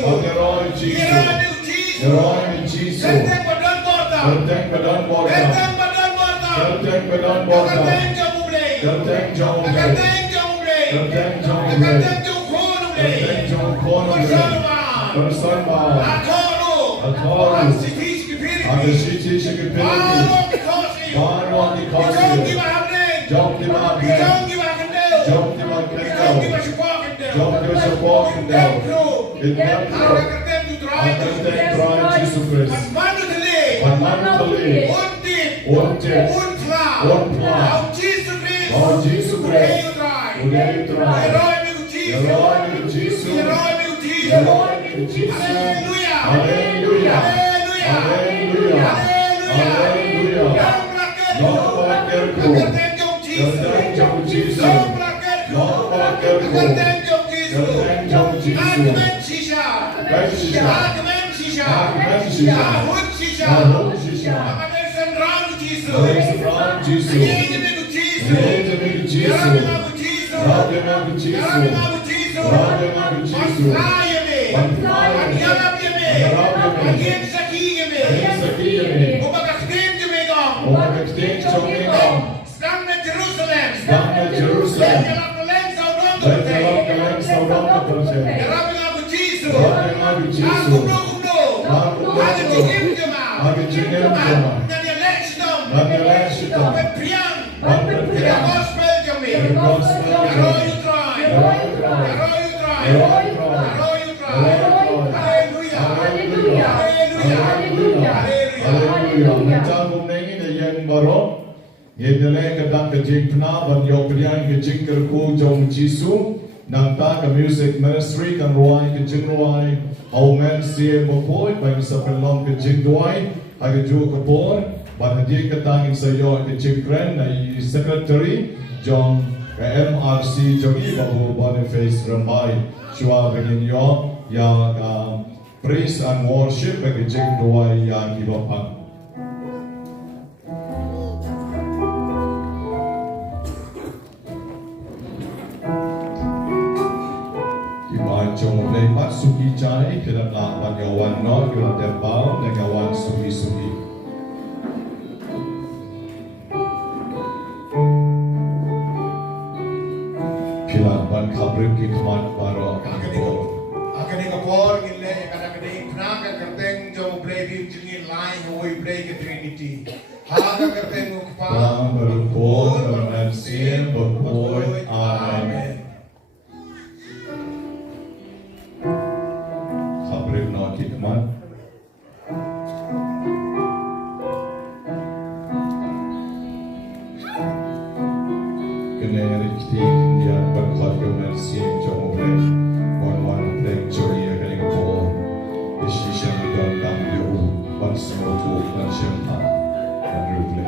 Herói Jesus. Kerteng badan borta. Kerteng jauh. Bersama. Ator. Ada sisi sekepilih. Baru dikasih. Jom di mana? Jom di support kendal. Kendal. Akan try Jesus Christ. Manutali. Untit. Oh Jesus Christ. Udah try. Herói Jesus. Hallelujah. Hallelujah. Hallelujah. Hallelujah. Nangta ke music ministry kan ruai ke jing ruai au men sie bopoi bang sa pelong ke jing duwai age ju ke por ban hadi ke tangin sa yo ke jing kren na secretary John ke MRC jogi babu Boniface Ramai chua begin yo ya praise and worship ke jing duwai ya kiba pan Jomlei mat suki jai kita nak wanyawan no kita terbau dengan suki. Pilar ban kabrik ikmat baro Akan kapor gile kadang-kadang nak kerteng jomlei di jengin lain hoi play ke Trinity. Haga kerteng ukpa berkor dengan sien berkor amen. Hikmat kena rikti dia berkat komersi jomble wan plek joy kena kapor decision dalam kamdu bangsa tu dan syampa dan ruble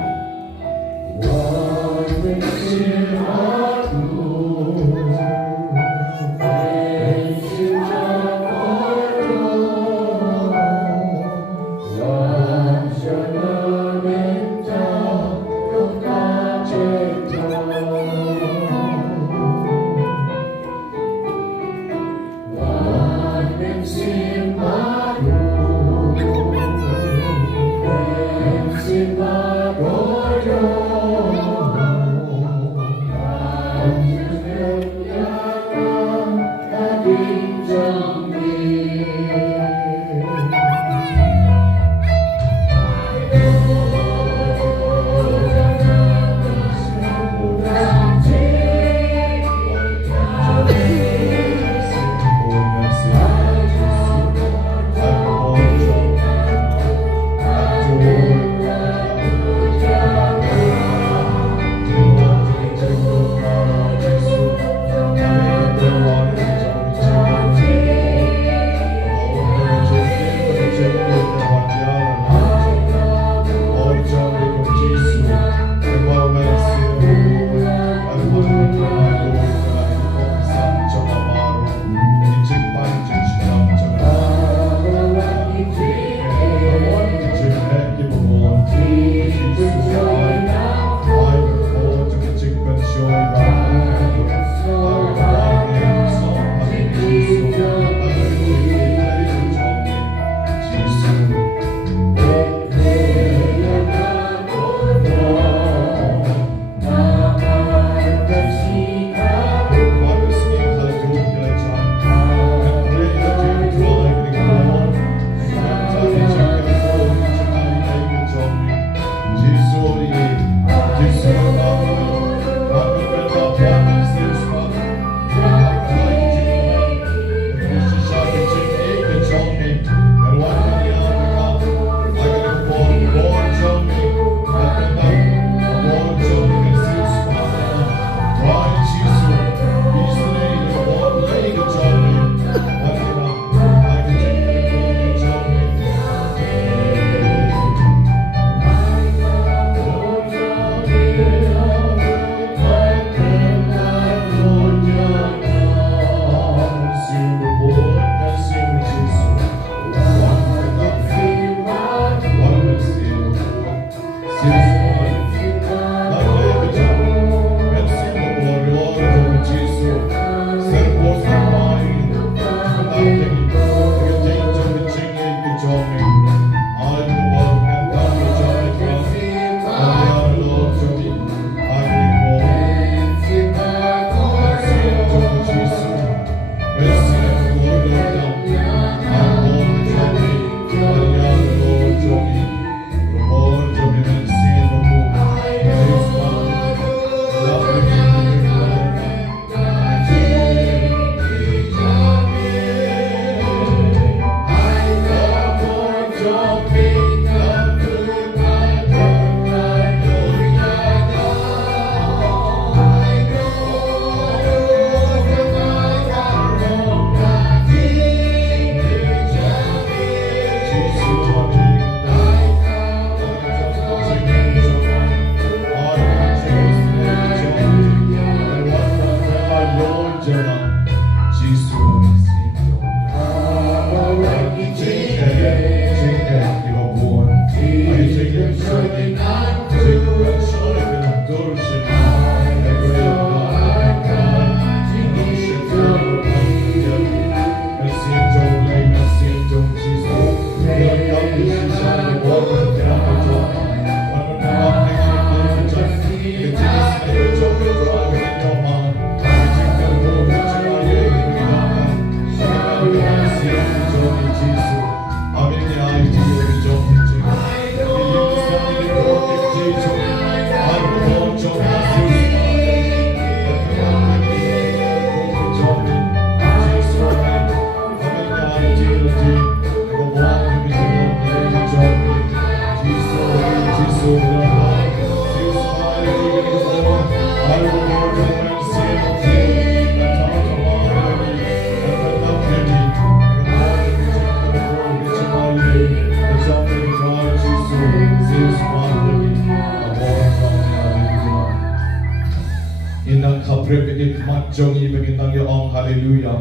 Hallelujah,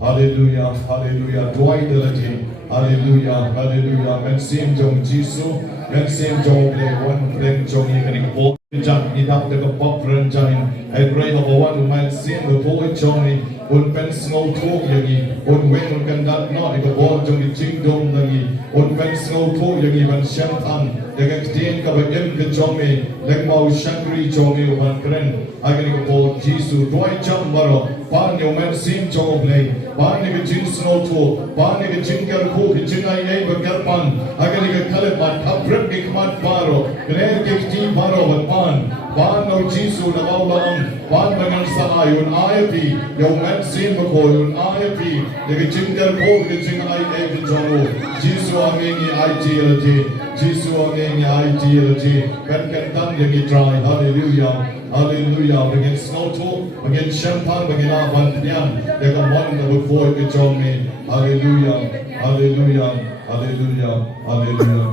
hallelujah, hallelujah. Duwai delati, hallelujah, hallelujah. Men sim jong Jisu, men sim jong le one friend jong ikanik po. Jang idap de pop friend jang. I pray of one men sim the boy jong un pen snow talk yangi, un wen un kandat no ika bo jong jing dom yangi, un pen snow talk yangi man shantan. Dengan ketian kaba im ke jong leng mau shangri jong uban keren. Aganik po Jisu duai jam maro. Pan yo men sim jong play. Pan ni ke jing snow talk. Pan ni ke jing kar ko ke jing ai ai bagar pan. Aganik ke kale pan kabrep ke kmat paro. Kenen ke kti paro ban pan. Pan no Jisu na bawlang. Pan bangan sa ayun ayapi. Yo men sim ko yun ayapi. Ke jing kar ko ke jing ai ai ke jong. Jisu amini ai ti. Jisu amini ai ti. Kan tang yang try. Hallelujah. Hallelujah. Begin snow talk, begin champagne, begin aban pian. They can one that would void the job me. Hallelujah. Hallelujah. Hallelujah. Hallelujah.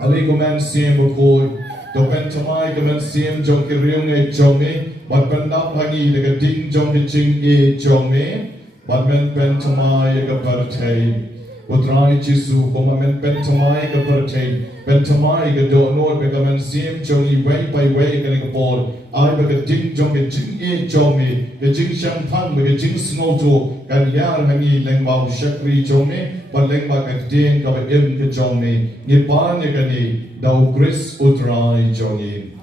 Aligo man sim before. The pentamai, the man sim jong kiriung e jong me. But pendam hangi, the ding jong jing e jong me. But men pentamai a birthday. Utrai Jisu, Komamen pentamai a birthday. Pentamai a don't know, begaman sim jongi way by way getting aboard. I beg a ding jong a jing e jong me. The jing champagne, beg a jing snow to. Can yar hangi lengma shakri jong me. But lengma can ding of a im ke jong me. Nipan yagani, thou Chris utrai jongi.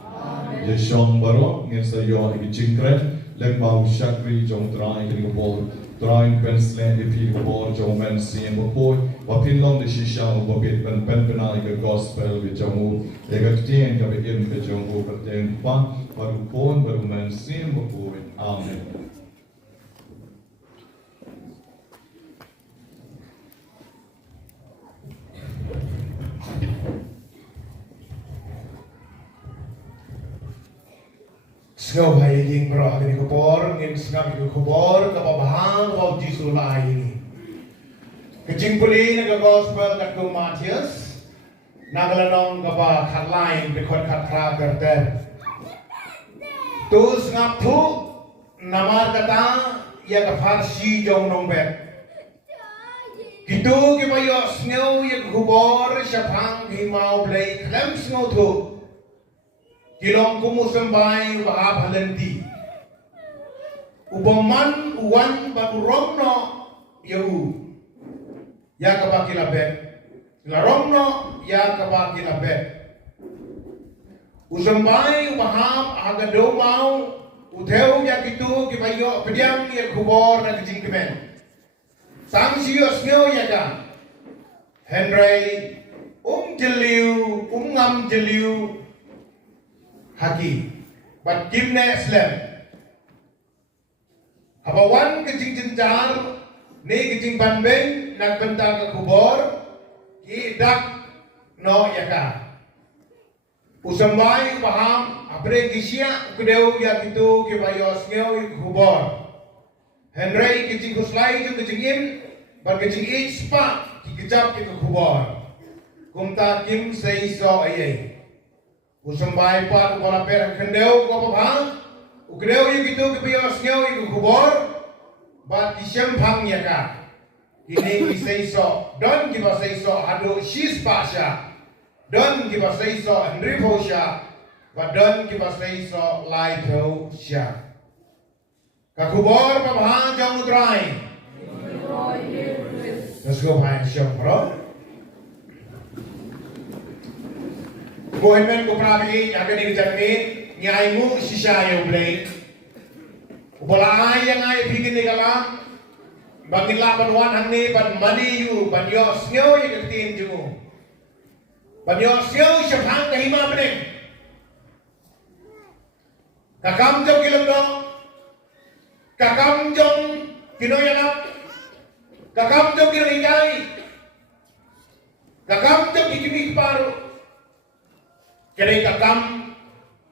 Yeshong baro, ngesa yo a jing kren. Lengma shakri jong trai getting aboard. Trying penslen if he bore Joe men seeing before, but pin long the shisha of a bit when penpenai gospel with Jamu, they got ten of a given the Jamu, but then one, but who born, but who men seeing before. Amen. Snow by eating bro, the Kubor, in Snap Kubor, Kabahang of Jisu Lai. The Jingpuli, the gospel that go Matthias, Nagalanong Gaba, Katline, the Kotkatra, Bertel. Those Snap two, Namarkata, Yagafarshi, Jong Nombet. Kitu Gibayo, Snow, Yakubor, Shapang, Himau, Blake, Clem Snow too. Kilong kumusambay bahab halenti. Upaman uwan baturomno yahu. Ya kabakilabet. Laromno ya kabakilabet. Usambay bahab agado mau utheu ya kitu kibayo pediam ya kubor na kijingkimen. Sang siyo snyo ya ka. Henry jeliu ngam jeliu haki, but gimne slam. Habawan kecing jenjar, ne kecing banbeng, nak bentang ke kubor, ki dak no yaka. Usambai paham, abre kisya kudeu ya kitu ki bayos ngeu kubor. Henry kecing kuslai ju kecing im, but kecing ich spa ki kejap ki kubor. Kumta kim sei so ayai. Usambai pat ukala per kendeu ko pahang ukdeu gitu ke bios ngeu iku kubor bat kisem phang ya ka ini kisaiso don kiba saiso ado shis pasha don kiba saiso andripo sha bat don kiba saiso laito sha ka kubor pa phang jong utrai let's go find shop bro. Kohemen ko prabi yakani jangmin nyai mu sisa yo blay. Bola ay yang ay bikin ni kalam bangin laban wan hang ni ban mani yu ban yo snyo ye ke tin ju ban yo snyo shafang ke hima bring kakam jong kilam do kakam jong kinoyanap kakam jong kiningay kakam jong ikimik paru kene kakam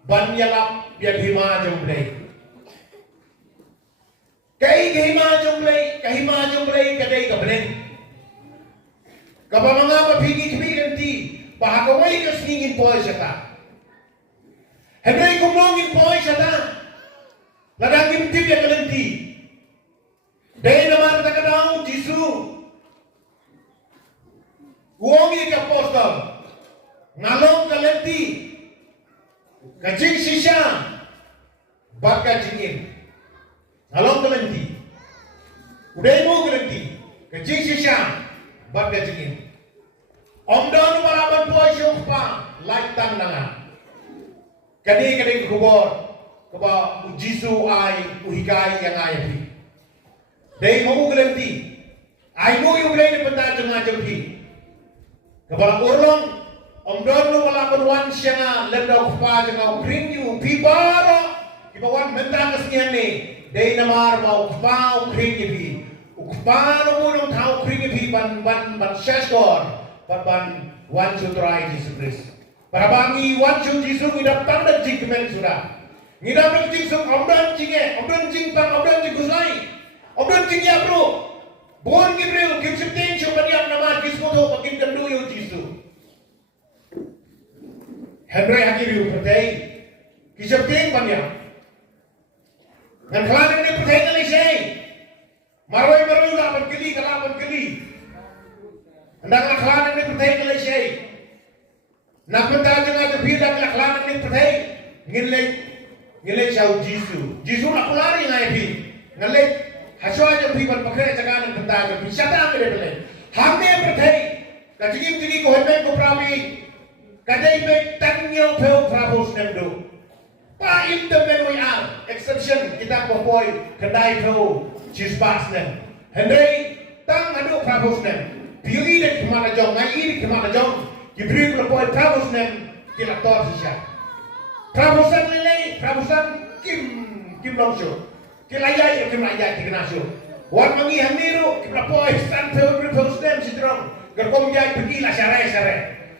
ban yalap biar hima jong bring kahima jong play kadai kabren kabamanga mapigi kimiganti bahagawai ka sningin poy sata Henry kumongin poy sata ladangin tibya kalanti dai naman takadaw Jisu uongi ka apostol ngalong kalanti kajing sisya baka jingin Along kelanti, udah mau kelanti, kecil sisa, bab kecilin. Om don balaban poy syupa, like tandangan. Kadi kubor, keba Jisu ai uhikai yang ai pi. Dei mau kelanti, ai mau yung kelanti pentas macam pi. Keba urlong, om don balaban wan sianga lendok pa jangan bring you pi baro, keba wan mentang kesenian ni. Dei namar mau ukpau kringi pi ukpau munong tau kringi pi ban syashkor ban wan sutrai Jesus Christ para bangi wan su Jesus ngidap tanda jingmen sudah ngidap jing suk omdan jing pang omdan jing guslai omdan jing ya bro bon gibril kim septing su baniak nama Jesus to pakin kendu yo Jesus Henry hakiri pertai kisepting baniak dan keladang ini percaya ni saya. Marwai lapan kali. Hendaklah keladang ini percaya ni saya. Nak mentah jangan terpilih keladang ini percaya. Ngilai jauh Jisu. Jisu nak lari ngai pi. Ngilai haswa jauh pi berpakai jangan mentah jauh pi. Syaitan kena beli. Hamil percaya. Kajing ko hebat ko prabi. Kadai baik tangyo peu prabos nemdo. Pa intervenoi al exception kita popoy kedai tu chispas nem Henry tang adu prabos nem pilih dek kemana jong ngai kemana jong diberi popoy prabos nem kilator sisa prabosan lele prabosan kim longsho kilayai tignasyo wan mangi hamiru kilapoy stand prabos nem sidrong gerkom jai pergi lah syare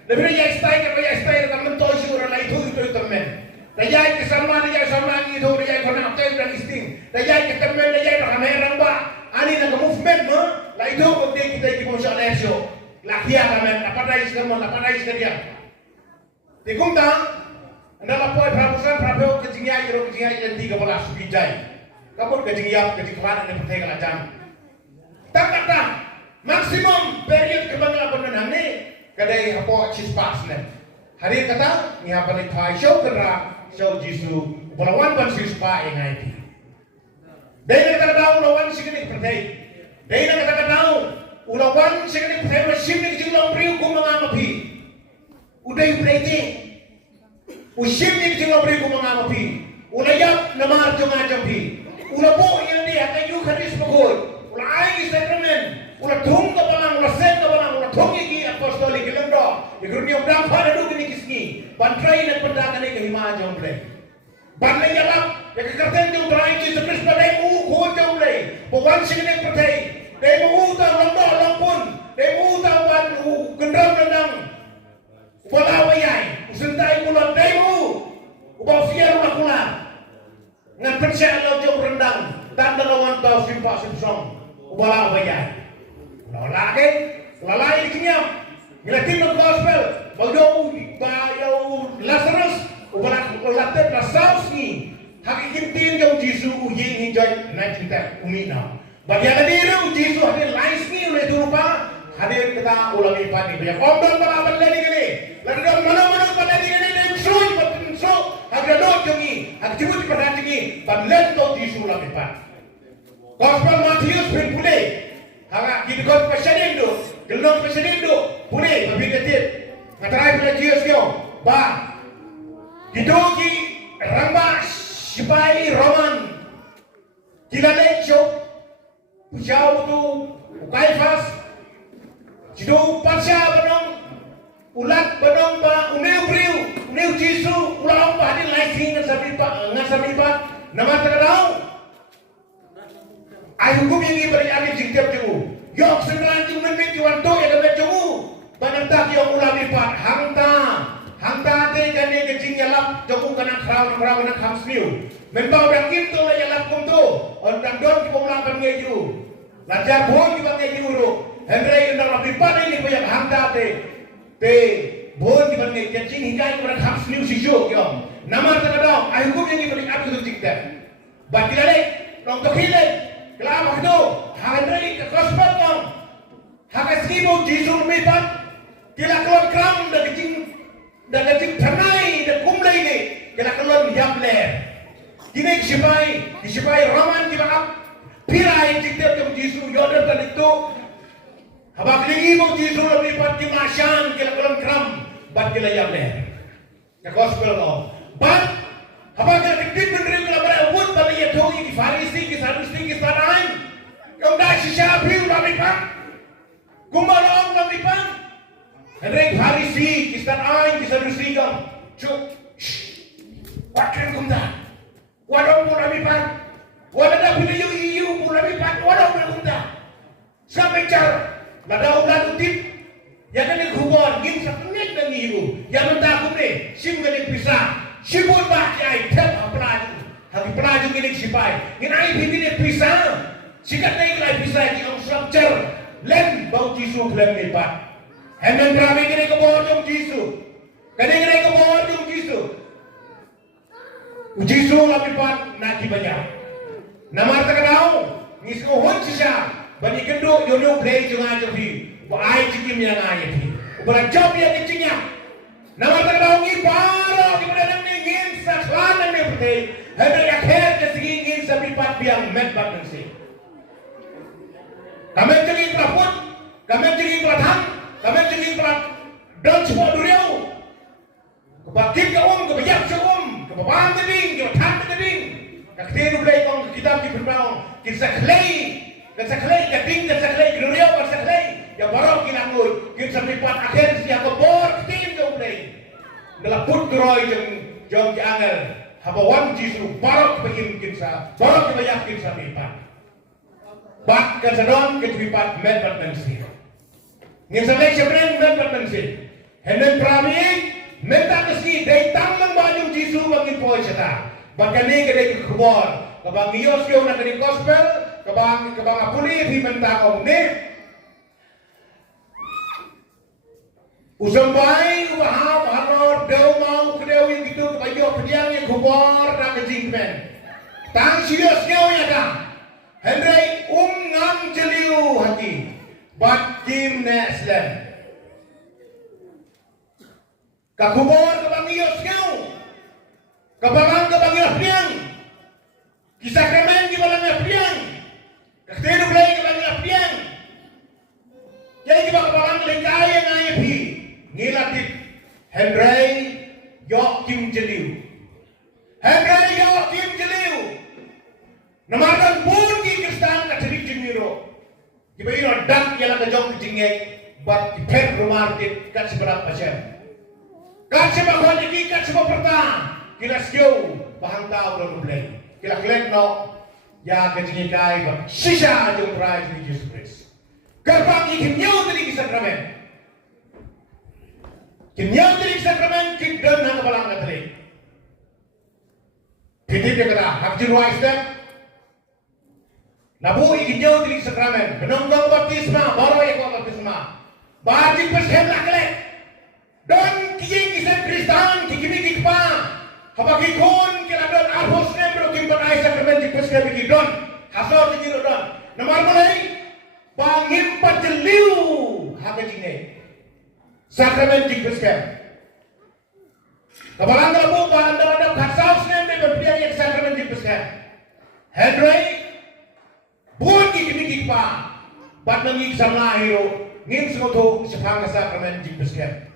lebih jai stay kan mentoy syura lai tu temen Dayai kesalman ni tu dayai kena apel dan isting. Dayai ketemen dayai ramerang ba. Ani nak movement mo. La itu kau kita ikut masuk lesio. Lakia ramen apa dai sekarang. Tikung tang. Anda lapor prabusan prabeu kejingai dan 13 bijai. Kamu kejingiap kejingkawan yang pertama kelacam. Tak. Maksimum period kebanggaan penenang ni kadai hapo cispas ni. Hari kata ni apa ni thai show kera. Show Jisu balawan ban sispa yang IT. Dai nak tahu lawan sikit pertai. Dai nak tahu ulawan sikit pertai mesin ni jumlah beri hukum mengamati. Udai beriti. Usim ni jumlah beri hukum mengamati. Ulayap nama jumlah jampi. Ulapo yang dia akan you Khristmas Convention Sakramen. Ulah thung ke balang, ulah sen ke balang, ulah thung iki apostolik kelendo. Ikut ni orang pada dulu ni kisni. Bantrai nak pendakan ni kehima jom le. Banlai jalap, ya kekerten jom berai Jesus Christ pada ko jom le. Bukan sini pertai. Demu ta londo lompun. Demu ta wan gendang. Walawayai, usentai mulut demu. Ubah fiar makula. Ngan percaya lo jom rendang. Dan lawan tau simpak simsong. Walawayai. Lagi, lalai kinyam. Ngelatin ng gospel, bayaw Lazarus, ulatip na saus ni, hakikintin yung Jisu uying hinjay naikita uminaw. Bagyan na dito, Jisu hadir lais ni ulit rupa, hadir kita ulami pa ni Biyak. Om doon pala lagi gini, lagi doon mana pa lagi gini, na yung suy, patinso, hagradot yung i, hagtibut pa ni, panlet to Jisu ulami pa. Gospel Matthews bin pulih, hanga kidikot pa siya nindo, gelong pa siya nindo, pulih, mabitatit. Ngataray pala Diyos nyo, ba? Gidogi, ramba, sipay, roman, kilalecho, Ujau tu Ukaifas Jidu Pasha Banong Ulat Banong Ba Uneu Priu Uneu Jisu Ulau Ba Di Lai Sing Ngasamipa Nama Terkadau Ai hukum yang diberi adi jingtiap jengu Yok senaran jeng memit Iwanto yang kemet jengu Banantak yang ulah lipat Hangta te kane kecing yalap Joku kena kraw kena khamsniu Membau dan kintu lah yalap kumtu Orang don ki pemelakan ngeju Lajar bohong ki bang ngeju ru Hendrai undang lipat ini banyak hangta te bohong ki bang ngeju Kecing hingga kena khamsniu sisyo yom Nama terkadang Ai hukum yang diberi adi jingtiap Batik alik Long tokhilek Kelapa itu Hendrai ke gospel kong Hakai skibu jisu lumipat Kila kelon kram dan kecing tanai dan kumlai ni kila kelon hiap ler. Kini kisipai Roman kila ap pirai ciktiap jam jisu yodar dan itu. Habak lingi mo jisu lumipat kimasyan kila kelon kram bat kila hiap ler. Ke gospel kong. Bat habak kila tiktik benderi kila berebut pada yedongi ki farisi ki sadusi ki sanain. Kau dah sisa piu lumipat. Kumalong lumipat. Henry Farisi, kistan aing, kisah dusrigang. Cuk, wakil kumda. Wadong mo namipan. Wadada pinayu iyu mo namipan. Wadong mo kumda. Sampai car, nadaw utip. Yakan yung hubon, gin sa pangit ng iyu. Yaman takum ni, sim ganing pisa. Sibon ba kaya tel ang penaju. Hagi penaju gining sipay. Ginay hindi ni pisa. Sikat na yung lay pisa, yung structure. Len, bau jisu klem lipat. Hemen kami kini kebawah jom Jisu. Kini kebawah jom Jisu. Jisu lapipat nak banyak. Nama terkenal ngisko hon sisa. Bani kendo yono play junga jofi. Ai cikim yang ayat hi. Ubara job yang kecingnya. Nama terkenal ngi paro di mana ni ngin saklan ni putih. Hemen akhir kesigi ngin sapipat biang medbat nasi. Kami jadi pelaput. Kami jadi pelatang. Kami tinggi pelat dan semua duriau. Kebatik ke kebayak ke kebabang tebing, kebahan tebing. Kaktiru belai kong kitab di berbau, kisah kelai, keting, duriau, kisah kelai. Ya baru kinangur, kisah lipat akhir siapa bor keting ke belai. Ngelaput roy jom angel. Habawan jisu baru kebegin kisah, baru kebayak kisah lipat. Bak kesadon kelipat medbat mensi. Ngisamay siyempre member mensin. Henen prami menta kasi day tamang banyong Jisu maging po siya. Bagkani kada kubor. Kabang iyos yung nakani gospel, kabang apuli himenta ko ni. Usambay wahab hanor daw mau kedew yung gitu kayo pediang yung kubor na kajingmen. Tang siyos yung yata. Henry ngang jeliu hati. But Kim Neslen Kakubor kabang iyos ngaw Kabangang kabang ilapiyang Kisakramen kibalang ilapiyang Kaktiru play kabang ilapiyang Kaya kiba kabangang likaya nga ipi Ngilatip Henry Yokim Jeliw Henry Yokim Jeliw Namaran pun ki Kristan katirik jengiro Kiba ino dak yalang kajong kejingay Bat kipen rumartit kat seberapa pasien Kat sebab lagi kat sebab pertama Kila skill bahang tau dalam play Kila klek no Ya kejingay kai ba Sisa jong rais ni Jesus Christ Gerbang ikim nyaw tadi Sakramen Kim nyaw tadi Sakramen Kik dan hang kabalang katalik Kitip dia kata Hak jinwai step Nabu ikinyo tilig sakramen, benonggong baptisma, baru ikut baptisma. Bajik persem laklek. Don kijing kisah Kristan, kikimi kikpa. Habagi kon kila don arhos nebro kimpan ay sakramen jik persem bikidon. Hasor tinggi don. Namar mulai bangim pajeliu hakajinge. Sakramen jik persem. Kabalang kalabu bandar-bandar kasaus nembe berpiang yang sakramen jik persem. Henry Buat kikimikik pa, bat mangik sa mga hero, ngim sumoto sa pangasakramen jing pesket.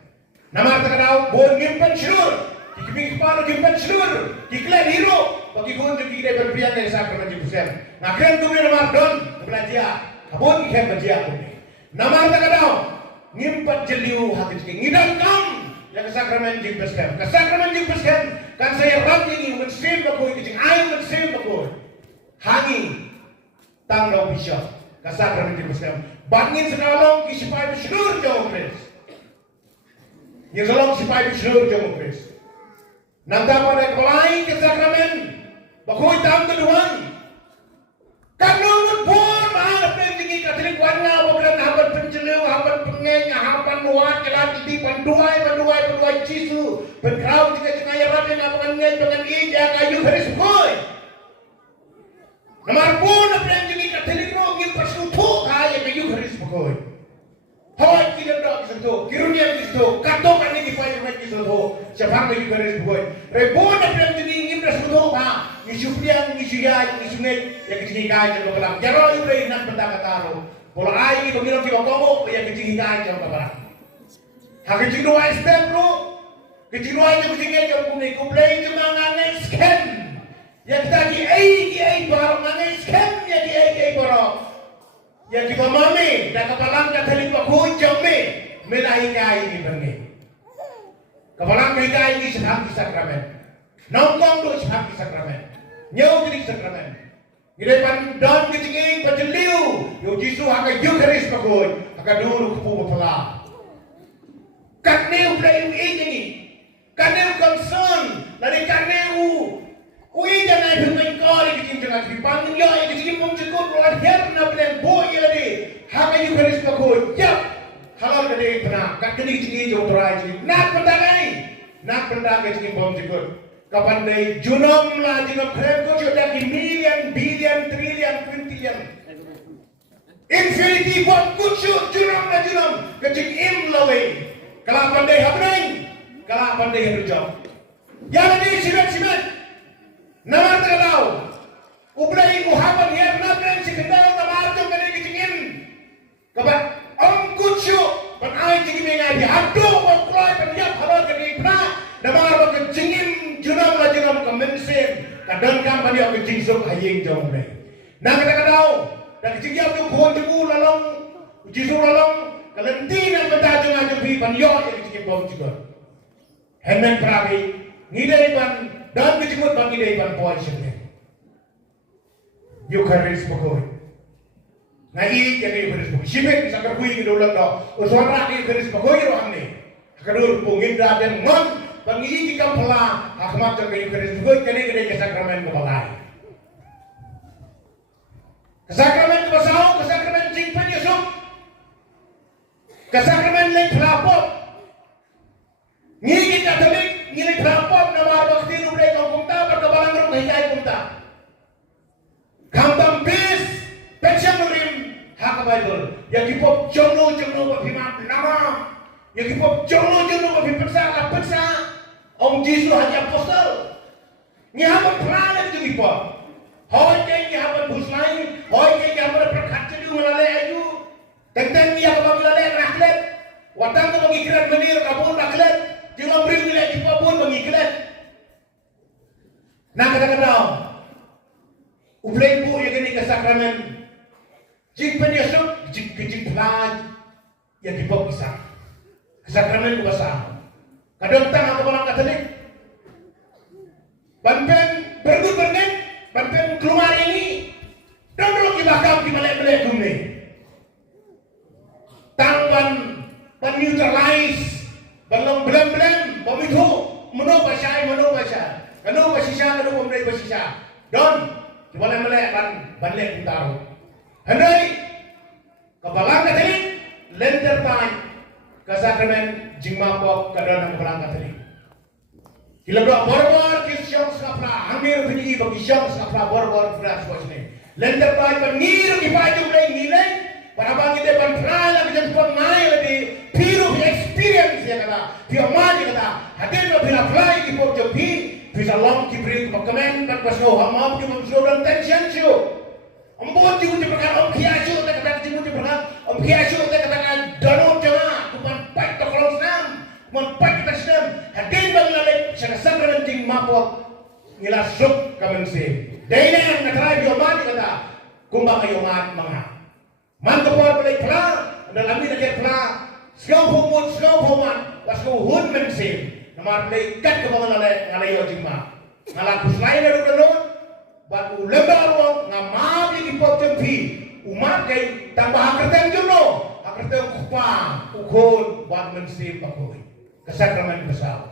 Namata ka daw, buat ngim pensyur, kikimikik pa no ngim pensyur, kiklan hero, pagkikun jing kikilay berpiang na sakramen jing pesket. Ngakren kumi namar don, belajar. Kabun ikan belajar pun ni. Nama kita kadang ngimpat jeliu hati cikgu. Ngidam kam yang ke sakramen jing peskem. Ke sakramen jing peskem kan saya ram ini mensim bakoi kecing air mensim bakoi. Hangi tanggal bisa. Ke sakramen jing peskem. Bangin sekalong kisipai berseluruh jauh Kris. Yang sekalong kisipai berseluruh jauh Kris. Nanti pada kepalai ke sakramen bakoi tahun kedua. Kanungan pun mahal pentinggi katelik warna bukan haban penjeleu, haban pengeng, haban nuat kelat di panduai cisu, pengrau jika cenaya rapi ngapakan ngeng dengan ija kayu haris boy. Namar pun pentinggi katelik no ngin persutu kaya kayu haris boy. Hoi kita dok sentuh, kirunia sentuh, katok ani di fire mek sentuh, siapa kayu haris boy. Rebon pentinggi ngin persutu ha. Isupian, isuyay, isunay, yang kecingikay sa kapalang. Jaro yung rin ng pagkakataro. Pula ay, ipagilong kibakomo, yang kecingikay sa kapalang. Hakicing duwai step lo, kecing duwai yung kecingikay sa kumay, kumplay yung mga ngay skem. Yang kita ki-ay baro, mga skem, yang ki-ay baro. Yang kipamami, na kapalang kataling pakuhin jami, melahikay ni bangi. Kapalang kahikay ni sa haki sakramen. Nongkong do sa haki sakramen. Nyau jadi sakramen. Ngide pan don kecinging pajeliu. Yo Jisu haka Eucharis pakoi. Haka dulu kupu pala. Kaneu play ini. Kaneu concern. Lari kaneu. Ui jangan bermain kali kecing jangan dipangin ya. Kecing pun cukup luar her na plan boy lagi. Haka Eucharis pakoi. Ya. Halal kade pernah. Kat kini kecing jauh terai kecing. Nak pendagai. Nak pendagai kecing pun cukup. Kapan day junom lah junom krem ko sudah di million, billion, trillion, quintillion. Infinity buat kucu junom lah junom kecing im lawe. Kalapan day happening, kalapan day berjam. Yang ini simet. Namar terlalu. Ublay muhaban yer naben si kendal namar tu kene kecing im. Kapan om kucu pan ai cing mengai di aduh buat keluar penyap halal kene pernah. Namar kecing im junam la junam kemensen kadang kan pada aku jingsuk hayeng jong le na kadang dan jigia tu khon tu lalong jisu lalong kalenti na benda jong ajung bi pan yo yang jigia bom juga hemen prabi ngidai pan dan kecimut pan ngidai pan poin sene Eucharis pokoi ngai jadi Eucharis pokoi sibek bisa kerui di ulang do uswara Eucharis pokoi ro amne kadur pungin dan mon Pangigi kam pala hakmat jang kayu keris bugoy kene ke sakramen kebalai. Ke sakramen kebasau, ke sakramen jingpan Yusuf. Ke sakramen lek pelapop. Ngigi katolik, ngili pelapop nama bakti nublay kau kumta perkebalan rung hinggai kumta. Kamtam bis, pensiang nurim hak Bible. Yang kipop jono berfirman nama. Yang kipop jono berfirman pensa. Om Jisu hanya apostol. Ni haban pelajar tu kipa. Hoi ke ni haban buslai, hoi ke ni haban perkat tu melale ayu. Tentang ni haban melale raklet. Watang tu mengiklan menir kabun raklet. Jangan beri milik kipa pun mengiklan. Nak kata-kata. Ublay bu yang ini ke sakramen. Jing penyusup, jing pelaj. Yang kipa bisa. Sakramen kubasa. Kadang tang aku malam Katolik. Banpen bergut bernet, banpen keluar ini. Dan dulu kibakam kibalek-balek gumne. Tang ban neutralize, belum pemitu, menu basya. Kanu basisya, kanu pemulai basisya. Don, kibalek-balek ban lek taruh. Hendai kebalang Katolik, lenter pan ke sakramen Jingmane kadang kebalang Katolik. Kila dua bor kisyong skapla, hamir bini bagi syong skapla bor berat swasne. Lender pai pengir di paju mulai nilai, para bagi depan pernah lagi jadi pemain lagi, piru experience ya kata, piru maju kata, hadir bila fly di pojok pi, bisa long kibri kemen dan pasno hamam di mamsu dan tension show. Ambon juga diperkan om kiasu, kata juga diperkan om kiasu, kata danau jawa, bukan baik terkolong senam, bukan baik kita senam. Hadir bagi lalai, saya sakramen Jingmane ngilas suk kamen se. Dene yang ngatrai biomani kata, kumbang kayo mga. Man kapor balay pla, dalam ini nak pla, sekarang pumat, pas kau hun mensim, nama balay kat kemana ngalai jingma, ngalakus lain ada udah bat ulembar wong ngamap di pop tempi, umat kay tambah akerten juno, akerten kupang, ukun bat mensim pakoi, kesakramen besar.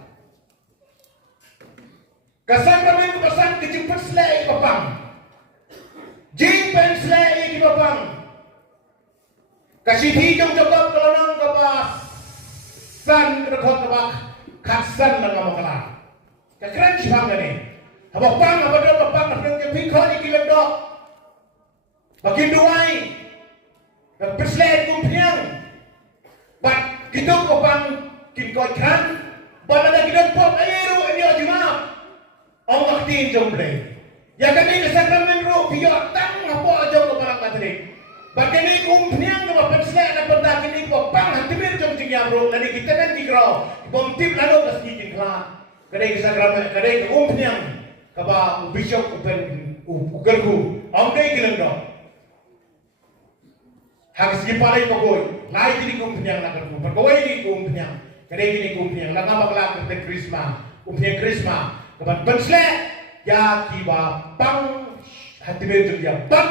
Kesakramen besar kejemput selai papang. Jingpen selai di papang. Kasih hijau cokap kalau nang kapas san kerekot kabak kasan dengan makalah. Kekeren siapa ni? Abang pang apa dia papang nak yang pikir ni kilat dok. Makin duwai. Dan perselai kumpiang. Bat kita papang kinkoi kan. Bat ada kita pop ayeru ini ajumah. Allah tin jomble. Ya kami kesakramen ro biar tang apa aja ke barang materi. Bagini kumpiang ke bapak selai nak berdak ini papang hati jom tinggal ro. Lalu kita kan dikro. Bom tip lalu kasih kinkla. Kadai kesakramen kadai kumpiang. Kaba bishop upen ugergu. Amdai kilang dok. Hak sipalai pokoi. Lai jadi kumpiang nak kergu. Perkawai ini kumpiang. Kadai ini kumpiang. Lama bakal kita Khristmas. Kumpiang Khristmas. Kapan penselek ya kiba pang hati betul dia bang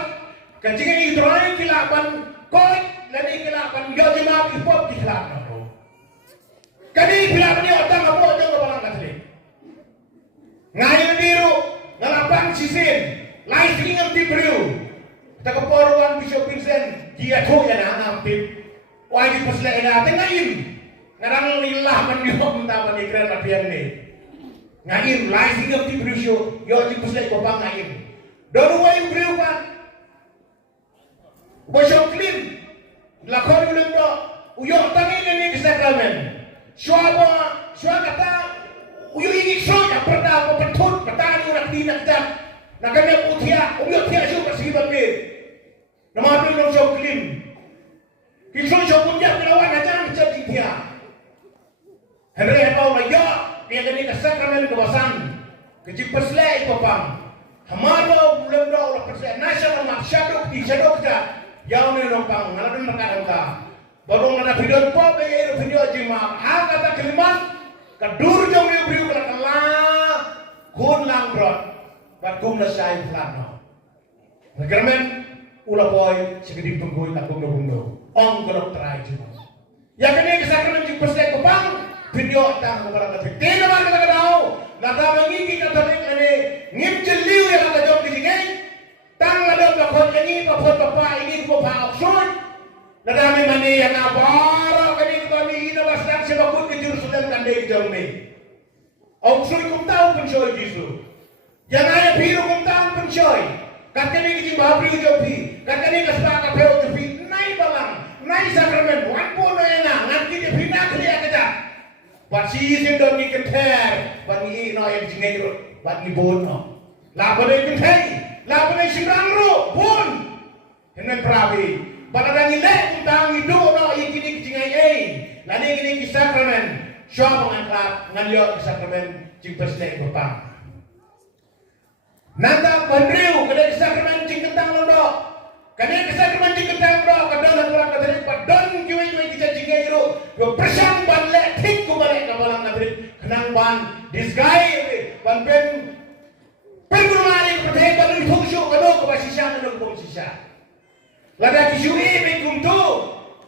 kencingnya itu orang kilapan koi lagi kilapan yo jemaat ipop di kilapan bro kadi kilapan dia orang apa aja nggak balang kasih ngayu biru ngelapang sisin lain singam tibriu kita keporuan Bishop Vincent dia tuh ya anak tip wajib penselek ada tengahin ngarang lilah mendiok mentah menikran latihan ni ngaim lai singap ti brusyo yo ti puslay ko pa ngaim donu wa yung briu pa bosyo clean la ko ulang do uyo tangin ni kesakramen shwaba kata uyo ini soya perda ko petut petani urak dinak ta nakane utia uyo tia syu persiban ni nama blu so clean kisyo so punya kelawan aja jadi dia Henry apa ulah dia kini kesakramen kebasan kecik perselai papang hamado belum dah ulah perselai nasional mak syaduk di syaduk dah yang ni lompang ngaladun mereka dah baru ngana video pop itu video jima hal kata kelimat kedur jom dia beri ulah kalah kun lang brot batum nasai plano kesakramen ulah boy segede penggui tak bundo ong gelok terai jima yang kini kesakramen kecik perselai papang video tang kepada kita. Tidak mana kita tahu. Nada mengingi kita ini ngimcil liu yang ada jom di sini. Tang ada bakal ini, bakal bapa ini bapa option. Nada memani yang abara kini kami ini basah sebabut ke Jerusalem kandai jom ni. Option kum tahu pun shoy Yesus. Yang ada biru kum tahu pun shoy. Katanya kita bahari jopi. Katanya kita sepakat peo jopi. Naik balang, naik sakramen. Wan pun enak. Nanti dia pindah kelihatan kita. But she is in the Nikanter, but he no yang jingai, but he bon no. Lapan yang kentai, lapan yang simrang ro, bon. Hendak perabi, but ada nilai tentang hidup no yang kini jingai lalu kini kesakramen, siapa mengangkat ngalio kesakramen cipta selek bapa. Nanda pandriu kada kesakramen cing kentang londo, kada kesakramen cing kentang londo, kada nak kurang kada lepas don juai kita jingai ro, bersang balik. Balik ke balang Madrid kenang ban this guy ban pen pergulari perteh ban fungsu kado ke basisya kado ke basisya lada kisui be kumtu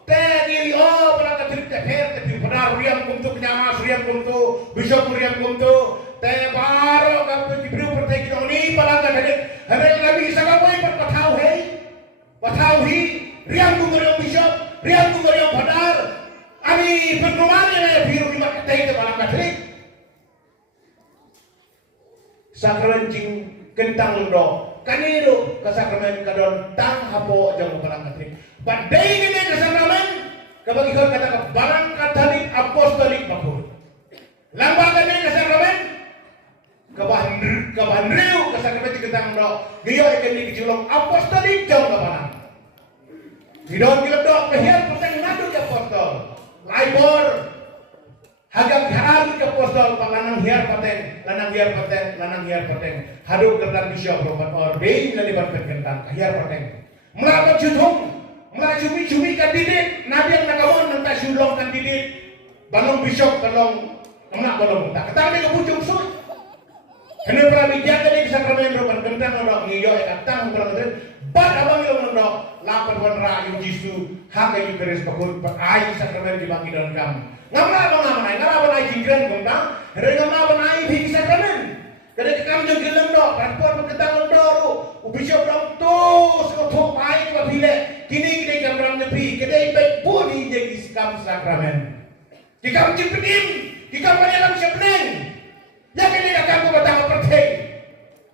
te di balang Madrid te fer te padar riam kumtu penyama riam kumtu bishop riam kumtu te baro ka dibru perteh kidoni balang Madrid hari lagi sagapoy patau hi riam kumtu riam bishop riam kumtu riam padar Ami pengumarnya biru di mata itu balang Katolik. Sakramen jing kentang londo. Kaniru kesakramen kadon tang hapo jang balang Katolik. Badai ini kesakramen kabagi kau kata balang Katolik apostolik bakul. Lambaga ini kesakramen kabahan riu kesakramen jing kentang londo. Giyo ikan ni kecilong apostolik jang balang. Hidon kilap dok kehian petang nadu ya apostol. Laibor hagap hari ke apostol lanang hiar pateng haduk kertan bishop robat or bein lalibat kentang hiar pateng Melawan shitom, melawan cumi-cumi kandidat, nabi yang nakawan nanti sulong kandidat, balong bisok, balong balong tak. Kata mereka pucung suy. Hendak pergi jaga di sakramen roban kentang orang ngiyo katang berangkat. Bad abang yang nondok lapan wan rayu jisu hakai keris pakun ai sakramen dibagi dalam kamu. Ngapa jingkran kentang, ngapa di sakramen. Kada kamu jeng gelem dok, transport berkentang dok. Ubisok dong tuh sekotok ai ke bile. Kini kita kamram nepi, kada baik budi jadi skam sakramen. Kita cipetim, kita panyalam sebeneng. Ya kini kakak batang pertei.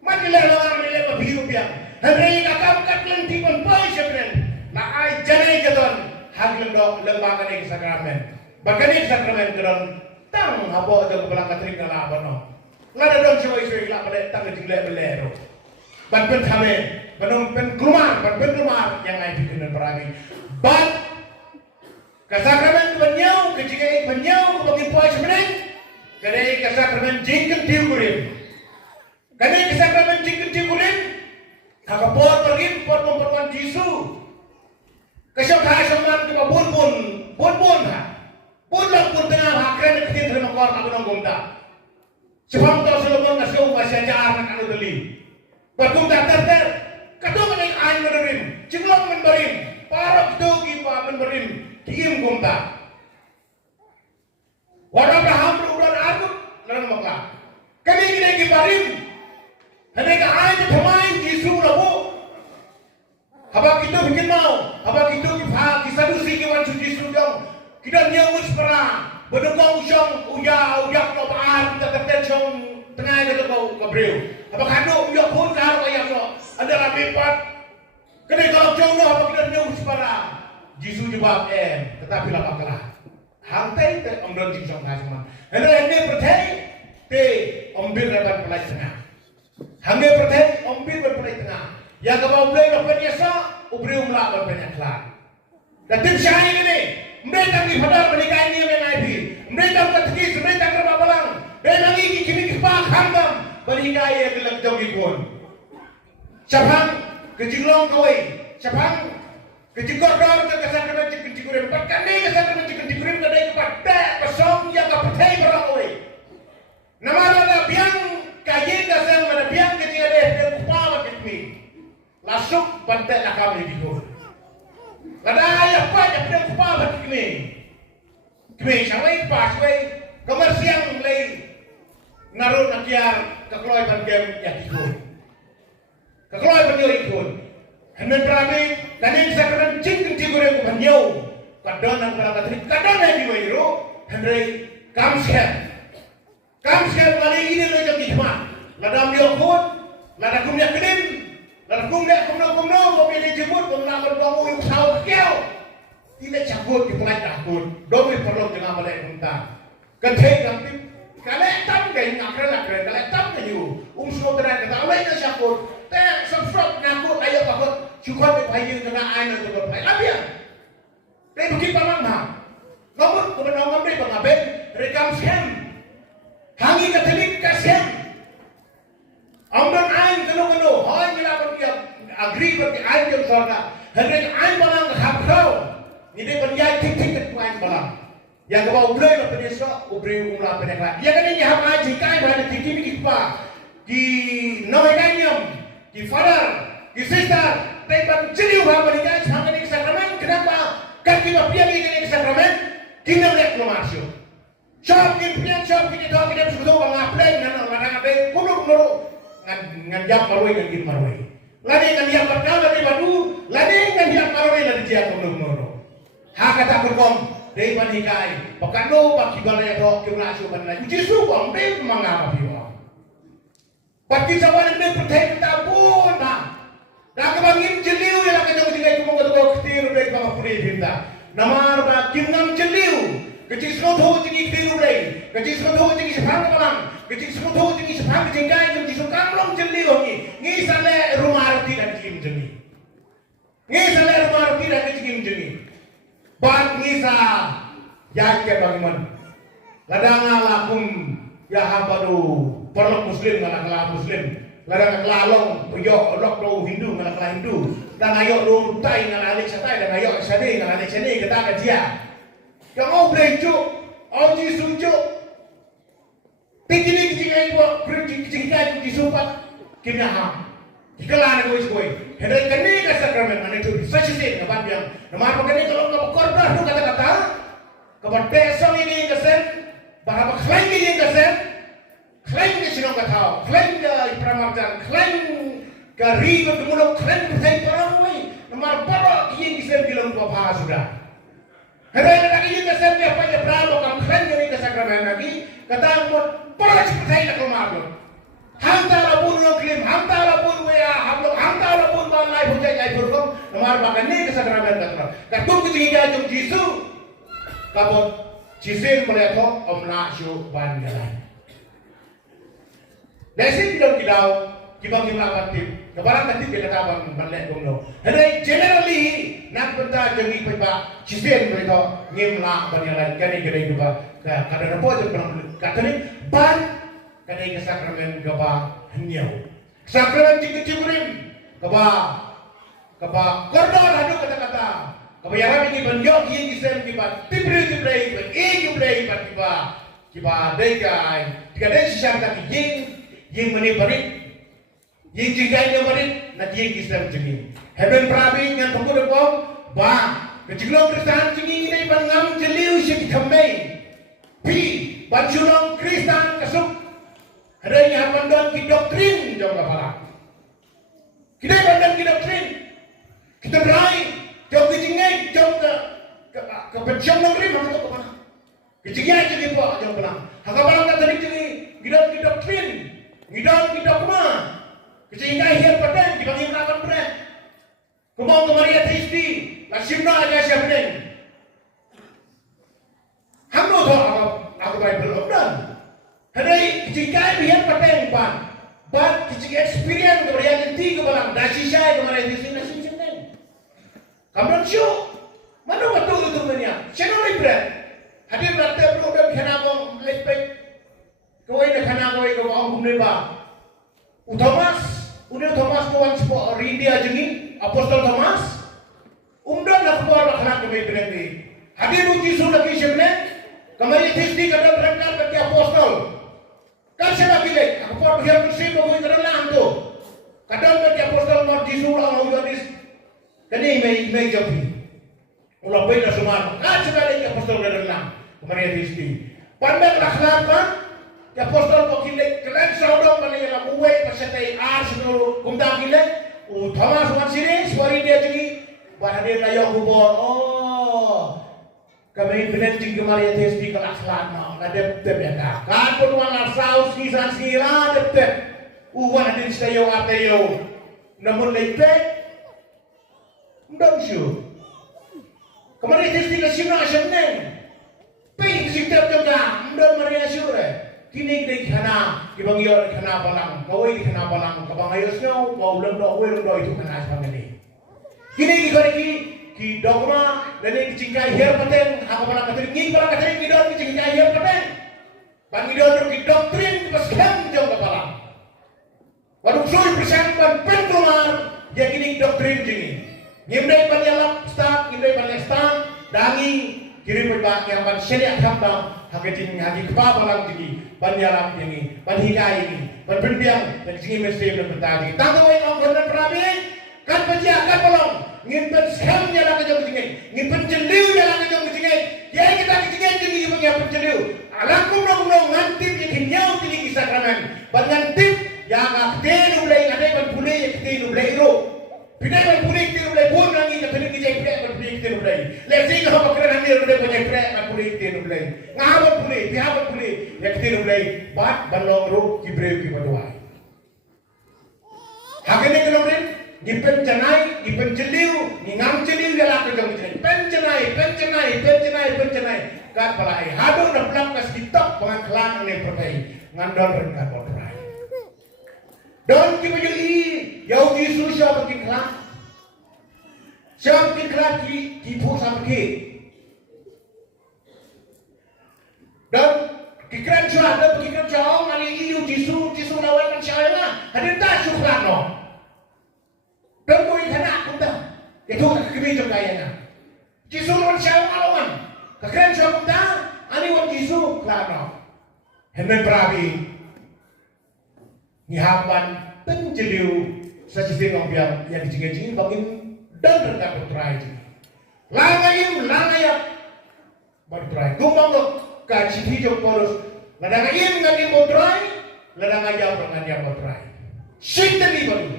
Mati lelang mele biru biang. Hari kakak katlen tipon boy sebeneng. Na ai jane keton haglem dok lembaga ni sakramen. Bahkan ni sakramen keron tang apa aja kepala katrik nala abano. Ngada dong cuy la pada tang jingle belero. Ban pen thame, banom pen kelumar yang ai bikin peragi. Ban kesakramen kenyau kejigai kenyau bagi boy sebeneng. Kadai kesakramen jingken tiukurin. Kadai kesakramen jingken tiukurin. Kakak pot pergi pot memperkuat jisu. Kesok hasaman ke bun ha. Bun lah pun tengah hakren ketin terima kor aku nonggung tak. Sebab tau selomon ngasih masih aja anak anu beli. Batung tak ter. Kadang ada ain menerim, cinglok menberim, parok tu kiba menberim, kiim gumta. Wadah Abraham berulang arut, nerang maklah. Kami kita kibarim, mereka ain pemain Yesus labu. Haba kita bikin mau, haba kita kisadusi kiwan suci sudong. Kita nyawus pernah, berdekong syong, uyak no bahan, kita terten syong tengah kita kau kebreu. Haba kandung uyak pun kahar kayak no, ada rapipat. Kini kalau jauh no, haba kita nyawus pernah. Yesus jawab tetapi lah bakalah. Hantai te omdon jing song khai sama. Hendak pertai te ombir reban pelai tengah. Hangge pertai ombir berpelai tengah. Yang kau boleh dapat yasa, ubri umlah berbanyak kelar. Dan tim syahid ini, mereka di padar menikah ini menaipi. Mereka bertekis, mereka kerbabalang. Mereka lagi kini kisah hantam menikah ia gelap jauh ikon. Siapang kejinglong kawai, siapang kejigordor ke kesakramen kejigurim. Bahkan ni kesakramen kejigurim kadai kepada pesong yang kepercayai berawai. Nama ada biang kaji dasar mana biang kecil ada kupawat kami. Lasuk bantai nak kami dikur. Kada ayah apa yang ada kupawat kami. Kami sawai paswai komersial lay narut nakiar kekeloy bantai yang dikur. Kekeloy bantai ikut. Hendak berami dan ini sakramen cinggur yang banyak. Kadang nak berangkat kadang yang diwairu hendak kamsel kali ini lo yang dihmat. Ladam diokut, ladam kumnya kedim, ladam kumnya kumno, mobil dijemput, kumlamar bangu yang sahur kiau. Tidak cabut di pelai takut, domi perlu dengan balai muntah. Kedai kami kalai tam gay ngakren, kalai tam kayu, semua terang kata awalnya cabut. Teh subscribe ngakut ayo pakut cukup berpayu dengan air untuk berpayu. Labian. Dia bukit paman mah. Ngomong kebenaran dia pengaben rekam sem. Hangi katelik kasem. Amdan air kenu. Hai melakukan dia agree bagi air yang sorga. Hendak air balang habkau. Ini penjai tik air balang. Yang kau boleh lah pedesok, ubri umlah pedeklah. Dia kan ini hab air jikai pada tinggi mikpa. Di nomenanyam. Di father, di sister, tempat jeliu hamba nikah sampai di sakramen. Kenapa? Kan kita piangi di sakramen, kita lihat kelumasyo. Shop kita tahu kita sudah mengaplay dengan orang ada kuno nganjak marwai dan gin marwai. Lagi nganjak perkara dari batu, lagi nganjak marwai dari jiak kuno. Hak kata berkom dari panikai, pakano bagi balai roh kelumasyo balai. Uji subang deh mengapa piwa. Bagi sawan yang percaya kita pun, nak kebangin jeliu yang akan jauh tinggal kumung ketua ketir baik bangga puri bynta. Nama arba kimnam jeliu, kecil semutu tinggi ketir ulai, kecil semutu tinggi sepang kepalang, kecil semutu tinggi sepang kejengkai yang disukam long jeliu ni sale rumah roti dan kim jeli, sale rumah roti dan kim jeli. Bang ngisa ya ke bagaimana? Ladang lakum ya habadu. Perlu Muslim, kalau Muslim, Ladang kelalong puyok lok do Hindu ngalah kelah Hindu. Dan ayok do mutai ngalah alik satai dan ayok sani ngalah alik sani kata dia. Yang mau belajuk, au ji sujuk. Tikini kijingai buat kijingai kisupat kinaham. Dikelan ko isgoy. Hendak kani ka sakramen ane tu sachisin kapan biang. Nama apa kani kalau kau korban tu kata-kata. Kapan besok ini kesen. Bahwa klaim ini kesen. Klaim ke sinong katau. Klaim ke pramartan. Klaim ke rigo kemudian klaim ke saya orang lain. Nama apa ini kesen bilang apa sudah. Hendak lagi ini kesen dia apa dia berapa kam klaim ini ke sakramen lagi. Kata mo para seperti nak rumah. Hantara pun nuklim, hantara pun WA, hantara pun balai hujai ai berkom, nomor bahkan ni kesakramen kata. Katung ketiga jom Jisu, kabut Jisin melihat omna syu banjalan. Desi kidau kibang apa tip, kebarang tip kita tahu balik gomlo. Hendak generally nak benda jemi pepa Jisin melihat ngimla banjalan kani kini juga. Kadang apa je pernah kata ni ban. Kadai kesakramen gaba henyau. Sakramen cikurim gaba kordor haduk kata-kata. Gaba yaram ini banjok yang kisah kiba tibre kiba degai. Tiga dai sisam tak yang menibarit yang jigai dia barit nak yang kisah jengi. Hebben prabi yang pengkuda bom ba keciklong Kristen jengi ini bangam jeliu syik kemei. Pi banjulong Kristen kasuk. Ada yang pandang ki doktrin jom kapala. Kita pandang ki doktrin. Kita rai jom ki jingai jom ke pensiun negeri mana tu kemana? Ki jingai jadi apa jom pulang. Haka barang tak tadi jadi gidam ki doktrin, gidam ki dogma. Ki jingai hian padang ki bagi melakukan berat. Kemau kemari atheisti, lasimna aja siapa ni? Hamno tu aku Bible umdan. Hadai jika biar pateng ban kecik experience ke reality ke balang dasi saya kemarin di sini nasi cendeng. Kamu show mana betul itu punya? Channel libre. Hadir berarti perlu dah kena bang lepek. Kau ini kena kau ini bang kumne ba. Thomas kawan sepuluh India jengi Apostol Thomas. Nak keluar kena kau berhenti. Hadir uji sudah kisahnya. Kemarin Kristi kadang berangkat bagi Apostol. Kan saya bilang, aku pun biar bersih bagai kerelang tu. Kadang bagi Apostol mau disuruh mau gadis. Kini email japi. Ulah benda semua. Kan sekali Apostol kerelang. Kemarin Kristi. Pandang rakhlapan. Apostol mau kilek keren saudong mana yang lakukan pasatai ars nu kumda kilek. Thomas wan sini suari dia jadi. Bahagia layak hubor. Kami benar jika Maria Testi kelas lama, ada tebenda. Kan pun orang saus kisah sila ada teb. Uwan adin sayo atayo. Namun lepek, mendam syu. Kemarin Testi kesimna asyamneng. Ping sikap juga, mendam Maria syure. Kini kita kena, kibang iyo kena balang, kawai kena balang, kabang ayos nyo, mau ulang do itu kena asyam ini. Kini kita ki dogma dan ki cingkai her paten aku pernah katering ki don ki cingkai her paten bang idon ki doktrin pas kam jong kepala waduh sui persen ban pentumar ya kini doktrin jingi ngimdai pan yalap stak ngimdai pan stak dangi kiri ban yang ban syariat hamba hakajing hagi keba balang jingi ban yalap jingi ban higai ini ban pendiam dan jingi mesti bertagi tangawai ngomong dan perabi kan pejak kan bolong ngimpen skam nyala ke jom tinggi ngimpen jeliu nyala ke jom tinggi ya kita tinggi tinggi yang ngimpen jeliu alakum nong ngantip yang hinyau tinggi sakramen ban ngantip yang akte ulai ada ban pule yang akte ulai ro pidai ban pule akte ulai pun nangi ka tini kijai pidai ban pule akte ulai lesi ka pakran handir ulai ban pidai ban pule akte ulai ngaban pule bihaban pule akte ulai ban long ro kibreu ki badwai hakene kelomren Gipen cenai, gipen celiu, ngam celiu dia laku jom celiu. Pen cenai. Kat palai. Hadung dah pelang kas kitab pengaklan oleh perkai. Ngandol rendah potrai. Don ki bajui, yau Yesus siapa ki kelang? Siapa ki kelang ki pu sampai ki. Dan ki kelang siapa? Dan ki kelang siapa? Ngali iu Yesus lawan siapa? Hadin tak keren syok ta, ani wan Jisu klano. Henmen prabi ngihapan penjeliu sa sising biang yang dijingin bangin dan rendah bertrai. Langayap bertrai. Kumbang kaji hijau poros. Ladangayim ngani bertrai, ladangayap ngani bertrai. Shitali baru.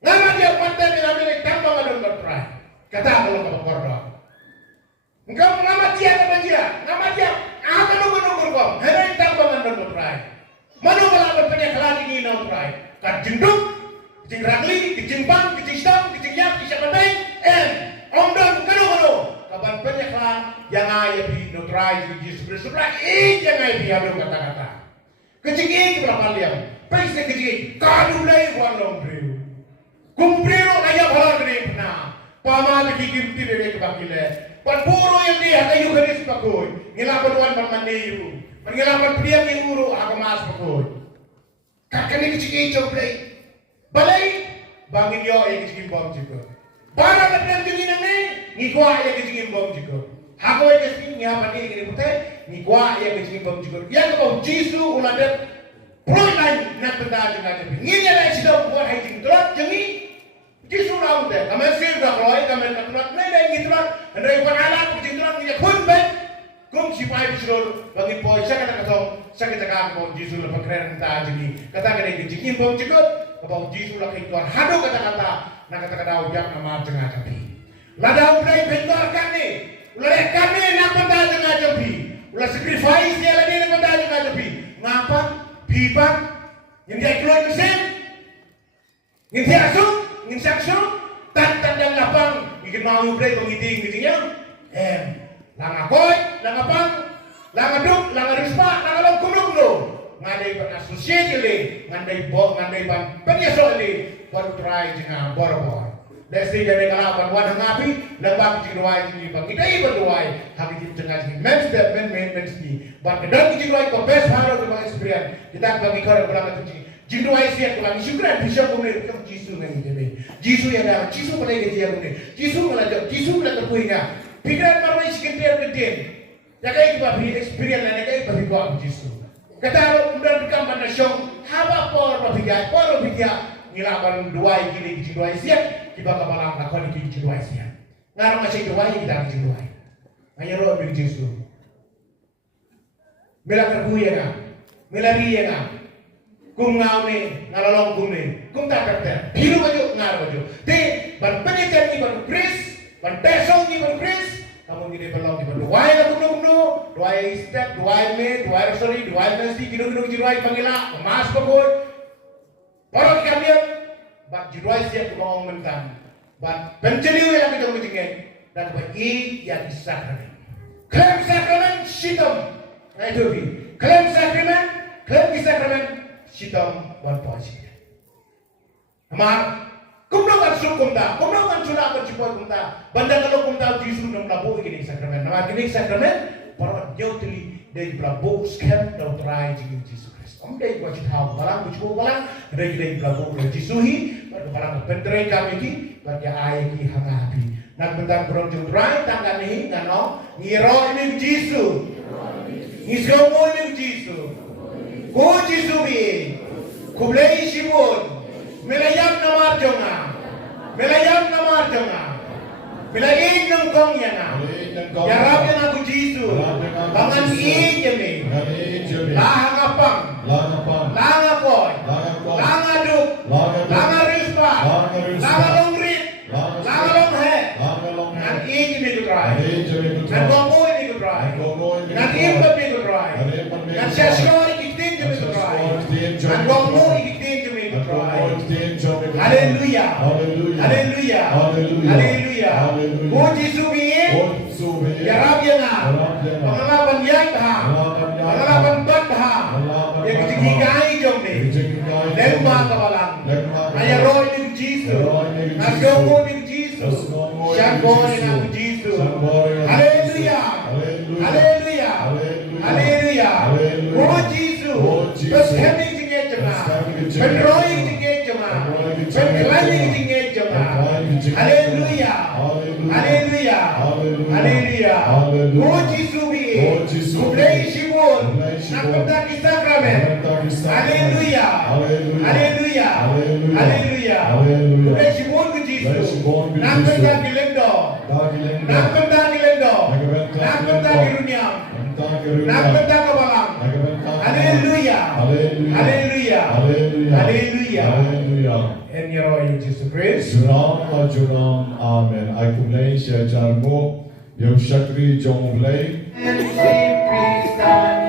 Ngamadiyap mantan yang ambil tambah ngadon bertrai. Kata kalau kau berdoa. Engkau ngamadiyap apa dia? Ngamadiyap. Apa nunggu kau? Hendak tambah ngadon bertrai. Mana kalau berpenyakit ini nak bertrai? Kajenduk, kajingrangli, kajimbang, kajistam, kajingyap, kajisabatay, omdon kano. Kapan penyakit yang ayah di bertrai di sebelah yang ayah di adon kata-kata. Kajingin berapa liam? Paisa kajingin. Kadu lay walong beriu. Kumpriro ayah halar kene pernah. Pama bikin tidak kebakile. Puro yang dia kayu garis pakoy. Ngilapan wan pamaniru. Ngilapan priam yang uru agamas pakoy. Kakani kecik coplay. Balai bangin yo kecik bom juga. Barang ada dingin ni ngikwa kecik bom juga. Hakoy kecik ngihapan ini kini putih ngikwa kecik bom juga. Yang kau Jisu uladat proyek nak benda jangan jadi. Ini adalah sidang buat hai jing terat jangi. Jisu raut deh. Kami sih dah roy, kami tak terat. Nih dah ini terat. Hendak buat alat jing terat ni kun bet. Kum sipai bisul bagi boy saya kata kau saya cakap kau Jisu lepas keren tak jadi. Kata kena jing bom cikut. Kau Jisu lah keluar. Hadu kata-kata. Nak kata-kata ujian nama jangan jadi. Lada ulai bentar kami. Ulai kami nak benda jangan jadi. Ulai sacrifice dia lagi nak benda jangan jadi. Ngapa? Kiba, yang dia keluar mesin, yang dia asuk, yang saksu, tanda lapang, ikan mau beli pengiting gitunya, langakoy, langapang, langaduk, langarispa, langalong kumlo, ngadai pan asosiasi le, ngadai pan penyesal le, baru try jangan bor-bor. Desi jadi kalapan wan hangapi, lembab jingduai jingi bang kita ibu duai, hagi jangan jingi men ski, bang kedang jingduai ko best haro ko experience, kita bagi kau berapa tu jingduai siap ko syukuran bisa ko me kam Jisu ngai dene, Jisu yang dah Jisu pada dia ko ne, Jisu melajak punya, pikiran marwai sekitar keten, jagai kita beri experience lagi jagai bagi ko Jisu, kata udah dekam pada show, haba por berpikir ngilapan duai gini duai siap kiba kabalang lakon iki duai siap ngarang masih duai kita duai hanya roh bil Jisu mela kerbuya na mela riya na kum ngau ni ngalalong kum ni kum tak kerja hiru baju ngar baju te ban penyecer ni ban Kris ban pesong ni ban Kris kamu gini belong di ban duai na kuno duai step duai me duai rosari duai nasi gino duai pangila emas pokok orang kalian, bak jiruai siap ngomong mentang, bak penceliu yang kita menjengeng dan bagi yang sakramen. Klaim sakramen shitom, nah itu bi. Klaim sakramen shitom buat posisi. Amar, kumpulan sukumta, kumpulan sudah berjumpa kumta. Bandar kalau kumta Jisu dan melabuh ini sakramen. Nama ini sakramen, para jauh teli dari melabuh skem dan try jingin Jisu. Omdai wajib tahu balang bujuk balang dari belakang dari Jisuhi pada balang penterai kami ki bagi ayah ki hangapi nak bentar berunjuk rai tangga ni ngano ngiro ini Jisu ngiskomo ini Jisu ko Jisu bi kublei shibun melayam namar jonga melayam nongkong yana ya Rabbi aku Jisu bangan ijemi lahangapang langapoy, langaduk, langarispa, langalongrit, langalonghe, nan ini minggu try, nan gomoy minggu try, nan impat minggu try, nan syashkori ikitin minggu try, nan gomoy ikitin minggu try. Haleluya, haleluya, haleluya. Puji subiye, ya Rabbi na, pengalaman yang dah, pengalaman bat dah. Yang ketigai jom ni, lemah kabalang, ayah roh ni Jisu, nasiomo ni Jisu, syakor ni Jisu, haleluya, haleluya, haleluya, oh Jisu, terus kami tinggal jemaah, penroi tinggal jemaah, penkelani tinggal jemaah, Haleluya. Haleluya. Haleluya. Puji subi. Kublai shibun. Nakpenta ki sakramen. Haleluya. Haleluya. Haleluya. Kublai shibun ku Jisu. Nakpenta ki lendo. Nakpenta ki lendo. Nakpenta ki runyam. Nakpenta ka balang. Haleluya. Haleluya. Haleluya. En Yero Jesus Christ. Juram, Amen. I kumlay siya dyan mo, yung syakri jong blay. And simply stand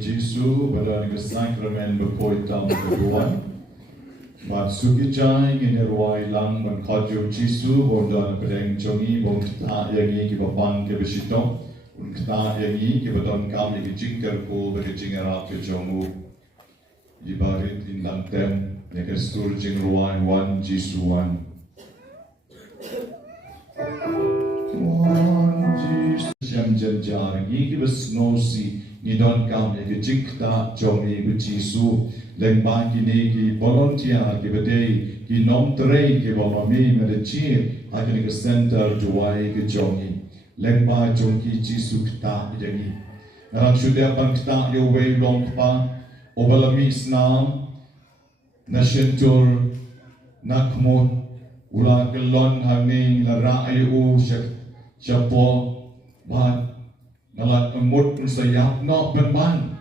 Jisu pada ni sakramen berkoi tam kedua. Mat suki jai ni ruai lang ban khajo Jisu bondan pedeng jongi bon ta yangi ki bapan ke shitom. Un ta yangi ki badon kam ki jingker ko be jingera ke jongu. Ibarit in lantem ne ke stur jing ruai wan Jisu wan. Jam jar gi ki bas no si ni don kam ye jikta jomi bu Jisu leng ba ki ne ki volunteer ki bede ki nom tre ki ba mi me de chi ha ki center duwai ki jomi leng ba jong ki Jisu kta ye ni ran shudia pan kta yo we long pa obalami snam nation tour nakmo ula kelon hanging la ra ayu Siapa ban nalat emut sayap no ban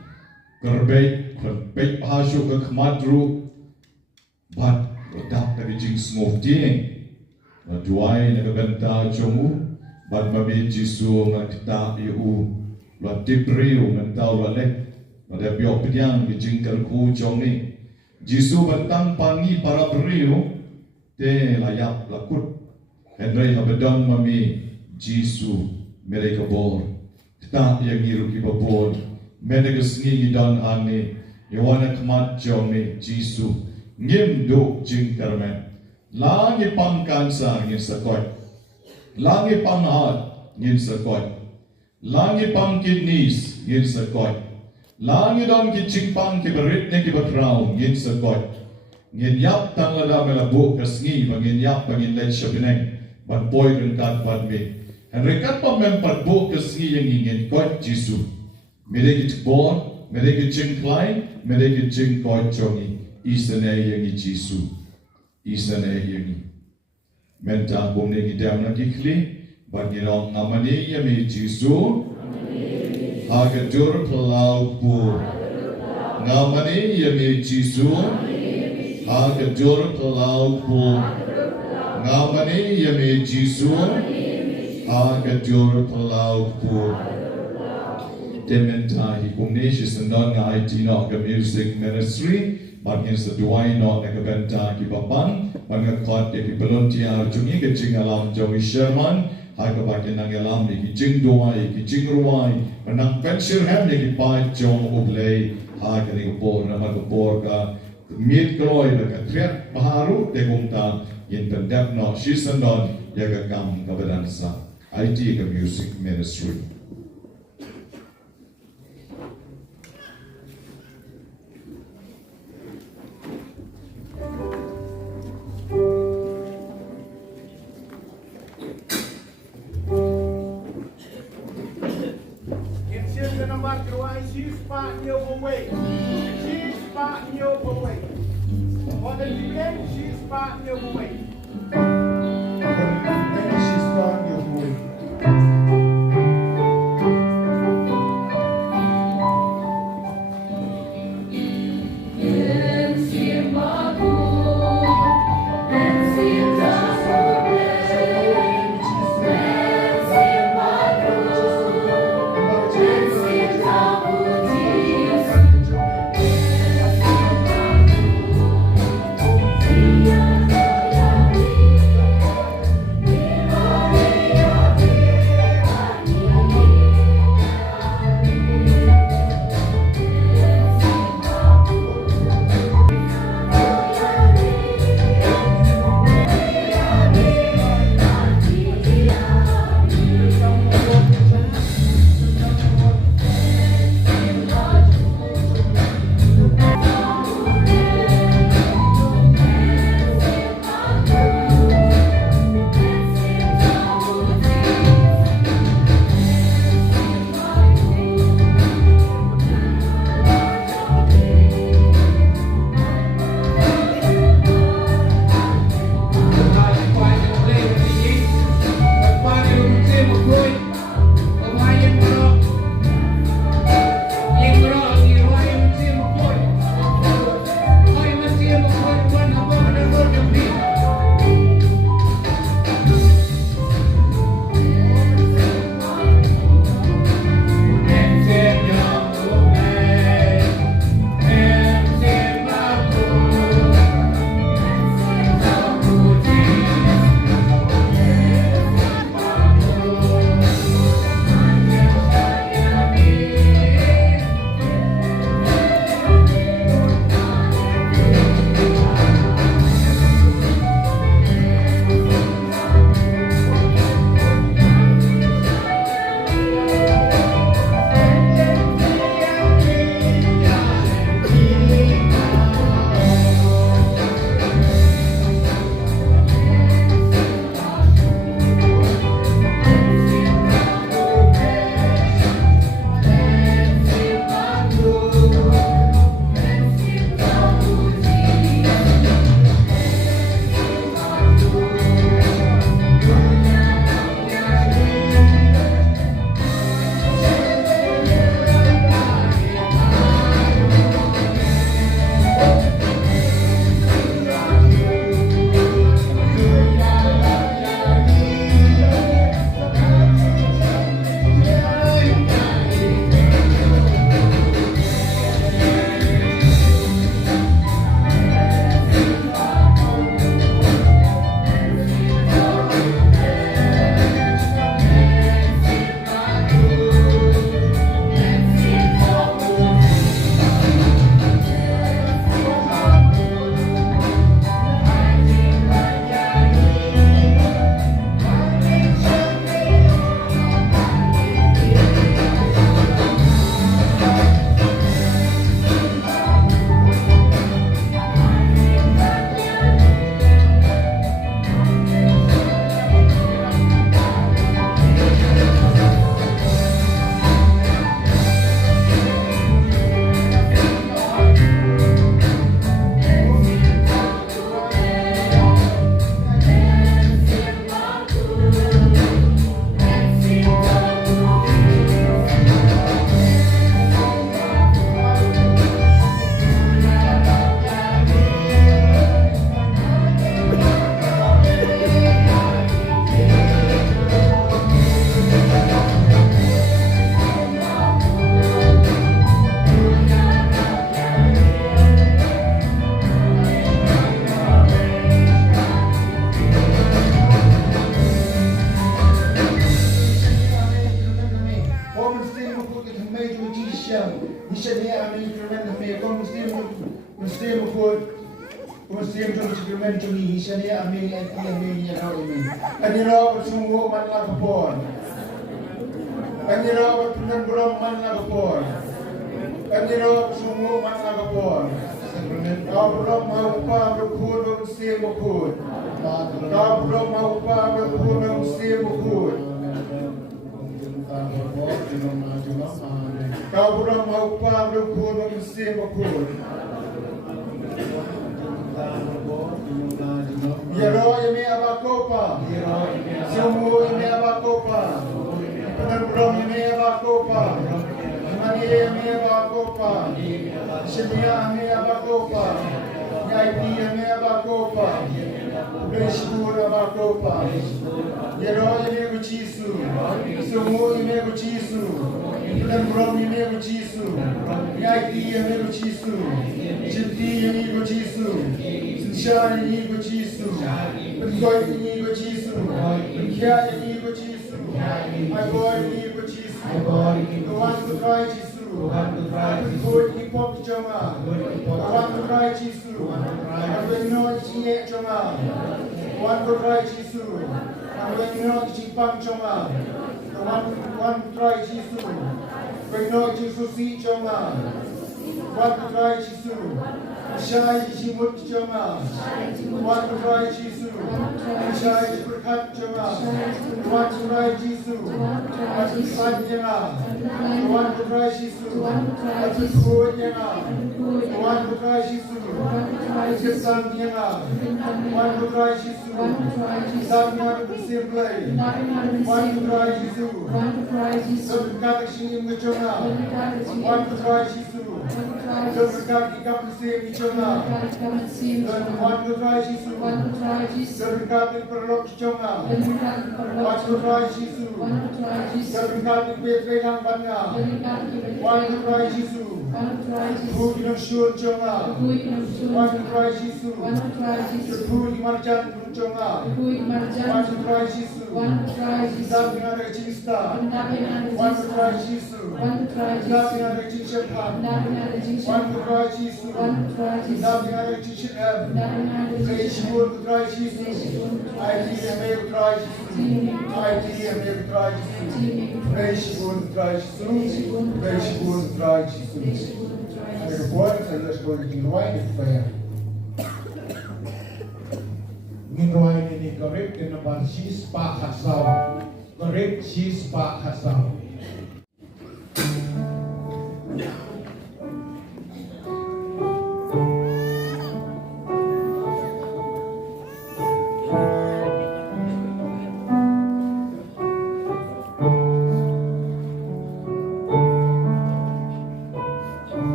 kerbek bahasuk ke kemadru ban rodap dari jing smooth ding duwai na bynta jomu ban mabi Jisu makta iu la tipriu mentau le pada biok piang ki jing kerku jomi Jisu bentang pangi para priu te layak lakut Henry habedon mami Jisu mereka bor kita yang ngiru ki babor mereka sengi dan ane yawana kemat jomi Jisu ngim do jing karmen langi pangkansa ngin sakoi langi panghat ngin sakoi langi pangkidnis ngin sakoi langi don ki jingpang ki berit ne ki batrau ngin sakoi ngin yap tang lada melabu kasngi bangin yap bangin let shapineng ban boy kat ban me Rekat pemempat bu kesini yang ingin kuat Jisu. Mereka bor, mereka jengklai, mereka jengkot jongi. Isane yang Jisu, isane yang menta bumne kita nak ikli, bagi orang namani yang Jisu. Hagadur pelau pur, namani yang Jisu. Hagadur pelau pur, namani yang Jisu. Agadur pelau pur Dementa hi kumneshi sendon nga IT no ka music ministry Bagin sa duwai no ka benta ki bapan Bagin kot ki volunteer jungi ka jing alam jongi Sherman Haga bagin nang alam ki jing duwai ki jing ruwai Nang pension ham ki pa jong ublay Haga ni kapor na magkapor ka Meet kroy na ka triat baharu te kumta Yin pendep no shi sendon yaga kam kabadansa IT ke music ministry. Insert the number duwai she's part new away. She's part new away. On the end she's part new away. She's part new away. Yeah. Isha ni ami Sakramen me kon Muslim ko Muslim to Sakramen to ni Isha ni ami ya ro ini ani ro sungguh man la kapon ani ro tunan buram man la kapon ani ro sungguh man la kapon kau buram mau pa berkun Muslim berkun kau buram mau pa berkun Muslim berkun kau buram mau pa berkun Muslim berkun Yero yeme abakopa Sumu yeme abakopa Penabrom yeme abakopa Mani yeme abakopa Shemia yeme abakopa Yaiti yeme abakopa Beshur abakopa Yero yeme guchisu Sumu yeme guchisu Penabrom yeme guchisu Yaiti yeme guchisu Jinti yeme guchisu Shine in ego Jesus, joy in ego Jesus, care in ego Jesus, my God in ego Jesus, the one who cry Jesus, the good hip hop Jama, the one who cry Jesus, the one know Chie Jama, the one who cry Jesus, the one know Chipang Jama, the one who cry Jesus, the know Jesus see Jama, one who cry Jesus. Shai Jimut Jama, one to cry Jesus, Shai Burkat Jama, one to cry Jesus, one to San Jama, one to cry Jesus, one to Kuo Jama, one to cry Jesus, one to San Jama, one to cry Jesus, San Jama to Simplay, one to cry Jesus, one to cry Jesus, one to cry Jesus. Serkat ikam mesin diconga, wan kutrai Yesus, serkat perlok diconga, wan kutrai Yesus, serkat petrenang banya, wan kutrai Yesus, hu kinam syur conga, wan kutrai Yesus, hu imarjan conga, wan kutrai Yesus, dam dengan cinta, wan kutrai Yesus, dam dengan cinta. One to cry Jesus, nothing other to ship Praise you to cry Jesus, I see a male cry Jesus, I see a male cry Jesus, praise you to cry Jesus, praise you to cry Jesus. And the boys and let's go to duwai in prayer. Duwai ini korek kenabar sis pak hasau, korek sis pak hasau.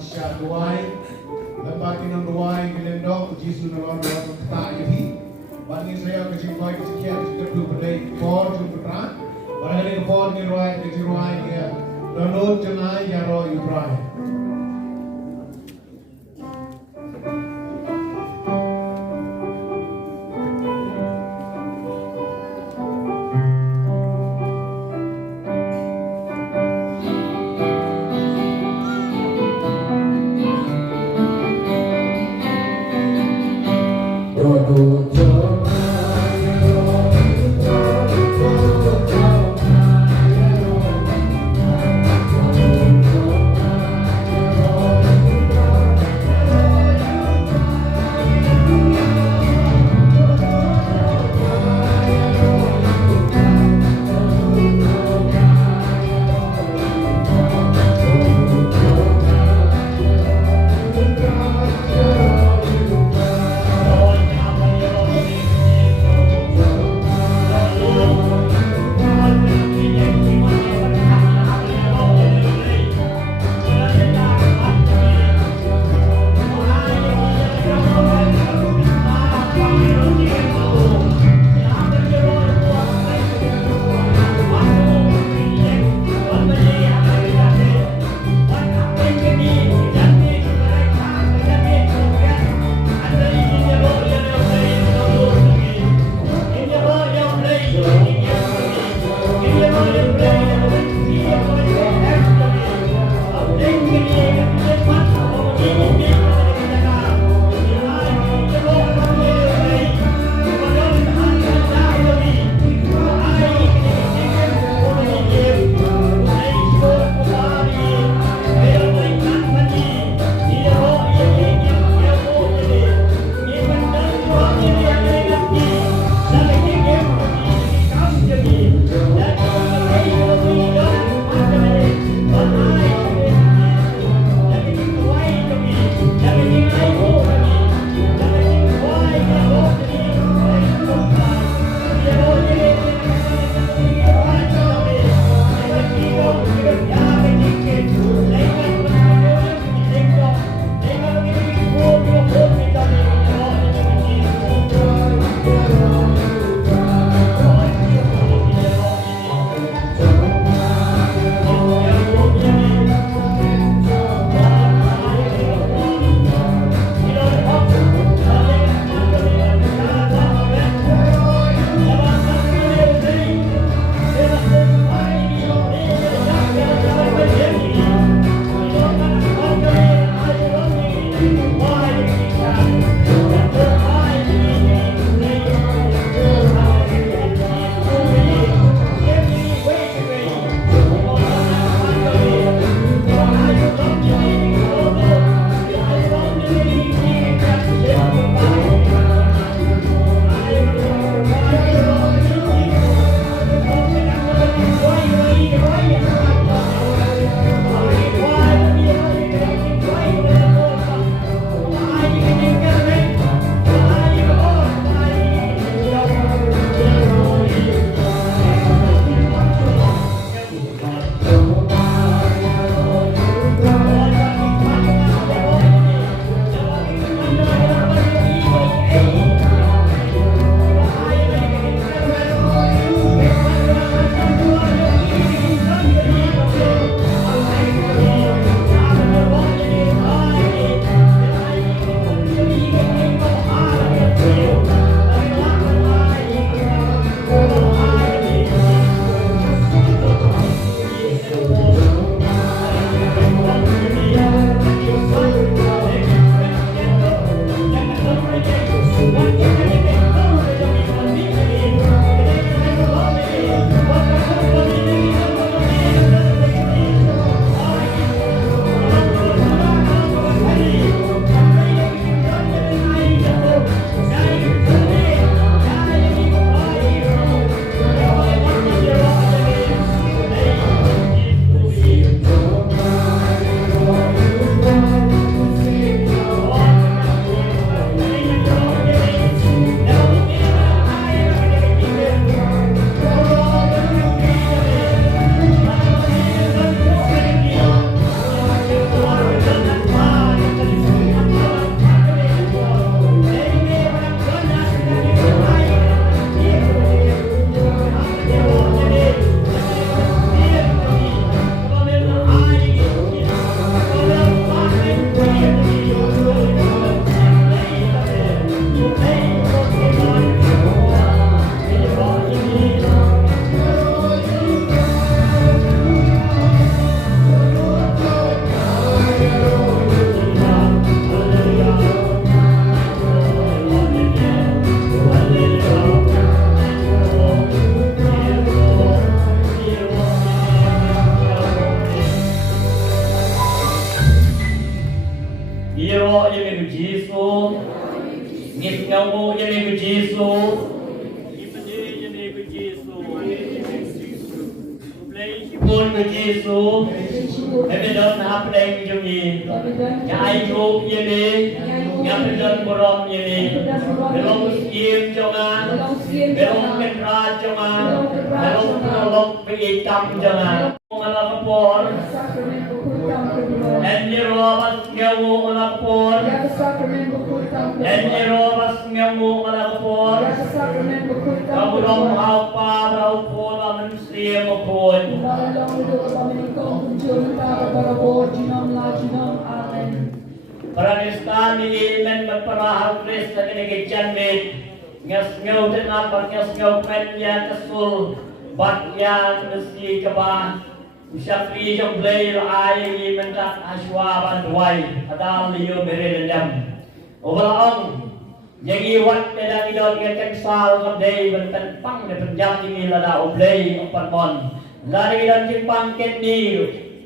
sya duwai. Lepas kinong duwai gelendong Jisu nolong dua tak jadi. Bani saya kecil koi kecil kia kecil tu berdei for jum putra. Barangkali for ni ruai kecil ruai ya. Donut jenai ya roi utrai. yang ni Yesus. Ngit ngau yang ni Yesus. Ipede yang ni Yesus. Play pun Yesus. Ebe don hap deng jung ni. Ai ru yang ni. Ngap don borom yang ni. Belong skim jongan. Belong kenra jongan. Belong prolog pe kam jongan. Malapor. En Yerobas ngawu malapor. En Yerobas ngawu malapor. Kaburong apa berapor laman siya mapon. Paranistan ni iman magparahal Krist na kinigityan mit. Ngas ngaw din apat ngas ngaw kanya kasul. Bat yan nasi kaba. Syafri jom blay ai mentak aswa duwai adal liyo beredam overall jadi wat pedang idon ngeken sal ngedei benten pang de penjam ini lada oblay opan mon lari idon jimpang ketni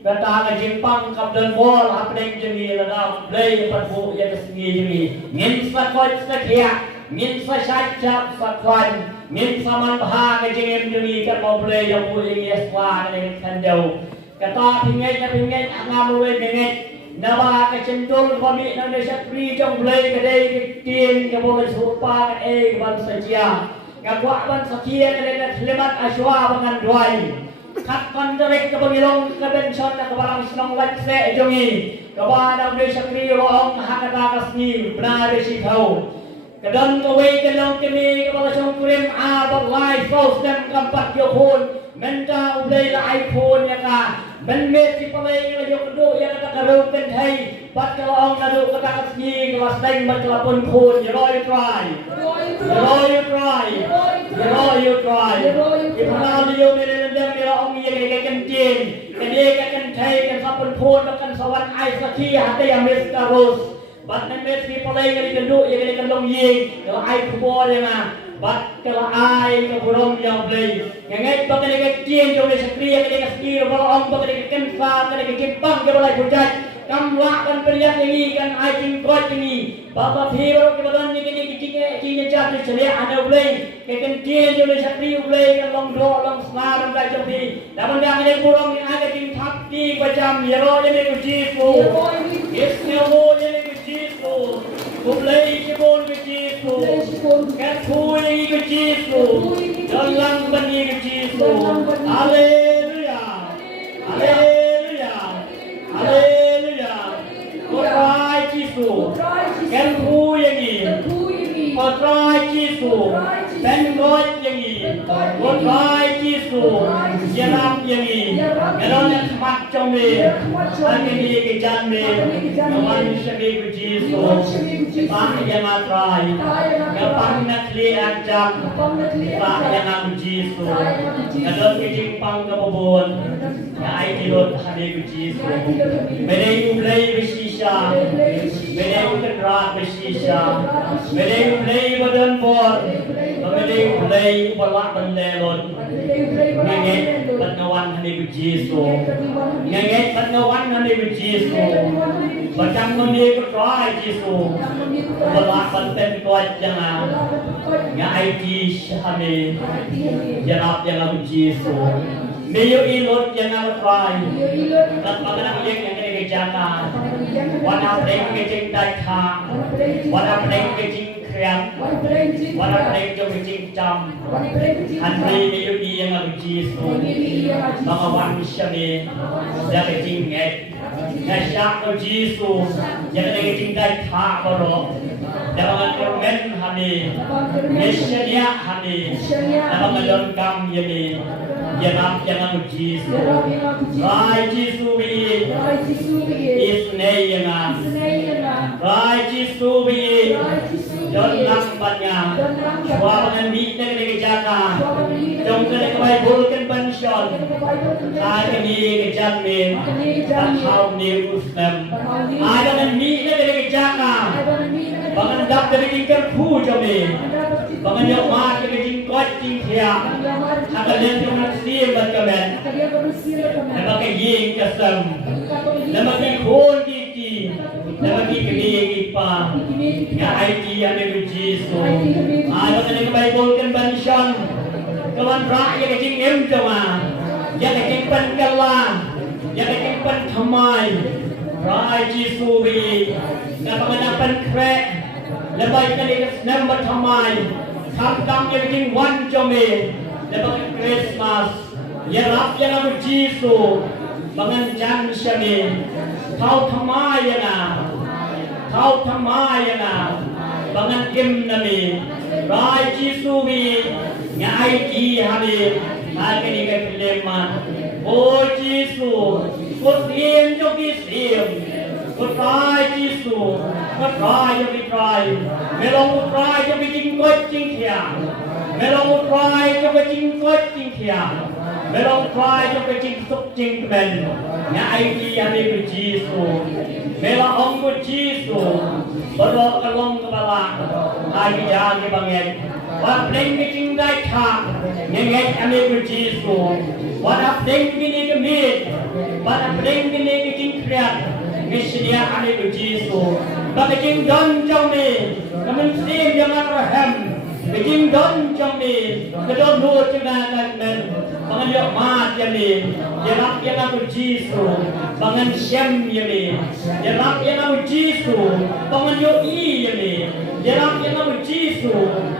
kata jimpang kapden wall hapdeng jemi lada oblay opan bu ya kesengi jemi ngin sakot sakia ngin sacap sakwan ngin saman baha kejengem jemi kan oblay yang bu ini aswa ngene kandau kata pinggit ngamul pinggit nawa kecendul kami nang desa pri jong blay kedai kitin ke boleh supa ke ban saja ngakwa ban sakia kedai selemat aswa bangan duai kat kontrek ke pengilong ke benson ke barang senong lakse jongi ke bana desa pri roong hakata kasni benar desi kau kedon kewe kedong kini ke boleh songkurim abad lai sos dan kampat yopun menta ublay la iPhone ya ka men si palay nga yung do ya ka karupen hay bat ka laong na do ka takasni ka steng bat ka pun phone you try ipanal niyo merenendam nila ong iya kay kentin kadi ka kentay kan sa pun phone kan sawan ay saki hati ya miskaros bat men si palay nga do ya kay kalong ying ka iPhone ya nga bat kala ay ka burong yang blay ngait ba kani ka kien jo le sakriya kani ka skir balong ba kani ka kenfa kani ka kipang ka balay hujat kamla kan periyat ini kan ay tingkot ini baba phiro ke badan ni kani kini jat ni chale ana blay ka kan kien jo le sakriya blay ka long do long snar ba jo bi daman da kani burong ni ay ting thak ti bajam yero ye me kuji ko yes ne mo ye me kuji ko Kublay sibon kejisu, ketku yang kejisu, dalam bani kejisu. Haleluya, haleluya, haleluya. Kotrai kejisu, ketku yang ini, kotrai kejisu, pengot yang ini, kotrai kejisu, jeram yang ini, keron yang semak comel, angin ini kejan mel, kawan sebe kejisu. Pak yang atrai, kapang nakli ajak, pak yang amujisu, kadang kejimpang kebobon, ai dilot hade kujisu, bedai ulai besisha, bedai ukendra besisha, bedai ulai badan bor, bedai ulai balak bandelon, ngenget penawan hade kujisu, ngenget penawan hade kujisu, macam meni ketrai jisu. Berlapan tempat jangan ngai shame janap yang aku jisu meyo ilot yang aku try kat pagana yang kene jana wana preng ke jing dai tha wana preng ke jing kriam wana preng jo ke jing jam anri meyo yang aku jisu mga wan shame yang ke jing ngai Nasyak ko Jisu, yang ada kecintai tak korok, dapat korban hani, Yesunya hani, dapat lengkap ini, jangan jangan Jisu, Rai Jisu bi, isne jangan, Rai Jisu bi, jangan banyak, suapan minta kejaga, jom kebaik bulkan pension, saya ni kejamin, tahu ni usnam, ada yang ni dari kejaga, bangan dap dari tingkat pujamin, bangan yang mat dari tingkat tingkat, akan yang manusia berkemen, nama kejing kesem, nama kekon kiki, Dapat kiba nga IT ame ku Jisu. Ada kena Bible kan bansian. Kawan rak ya kecing em jawa. Ya kecing pan kala. Ya kecing pan thamai. Rai Jisu bi. Nga panganapan krek. Lebay kalikas number thamai. Tham ya kecing wan jome. Lebay Christmas. Ya rap ya aku Jisu. Bangan jan syami. Kau thamai ya na. Kau thamai ya na. Bangan im nami. Rai Jisu bi. Ngai ki habi. Hakini ka kileman. Oh Jisu. Kut iem jo ki iem. Kut rai Jisu. Kut rai jo ki rai. Melong kut rai jo ki jing kot jing kiang. Melong kut rai jo ki jing kot jing kiang. Melong rai jo ki jing suk jing men. Ngai ki habi ku Jisu. Mela ong ku Jisu. Berok kelong kepala. Hari jangan dibangun. Wat pleng bikin dai kha. Ngenget ame ku Jisu. Wat pleng bikin kemit. Wat pleng bikin kriat. Misdia ame ku Jisu. Bikin don jome. Namun sim jangan raham. Bikin don jome. Kedon nur jangan men. Bangan yok mat yami. Jerak yang aku Jisu. Bangan syam yami. Jerak yang aku Jisu. Bangan yok i yami. Jerak yang aku Jisu.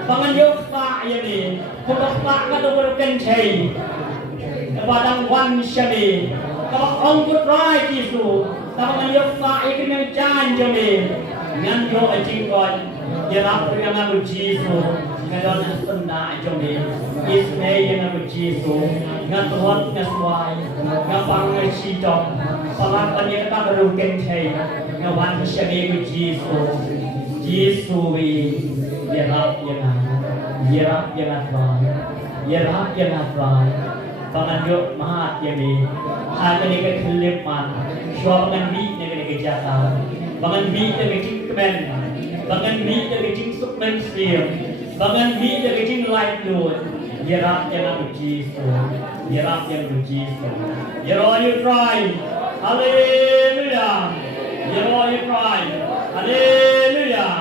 Bangan yok sa yami. Kudak sa kado berken chay. Badang wan syami. Kalau ong putrai Jisu. Bangan yok sa ikin yang jan yami. Ngan yok ajingkon. Jerak yang aku Jisu. Kadon senda jome. Ismay yang aku Jisu. Ngan tuat ngaswai. Ngapang shitom. Palang yang tak berken chay. Ngawan syami ku Jisu. Jisu wi. Yerap yang atrai. Yerap yang atrai. Pangan yuk mahat yami. Hakan ni kekelipan. Syua pangan mi ni kejata. Pangan mi ni kejingkemen. Pangan mi ni kejingsukmen siam. Pangan mi ni kejing light load. Yerap yang aku Jisu. Yerap yang aku Jisu. Yerap you try. Hallelujah. Yerap you try. Hallelujah.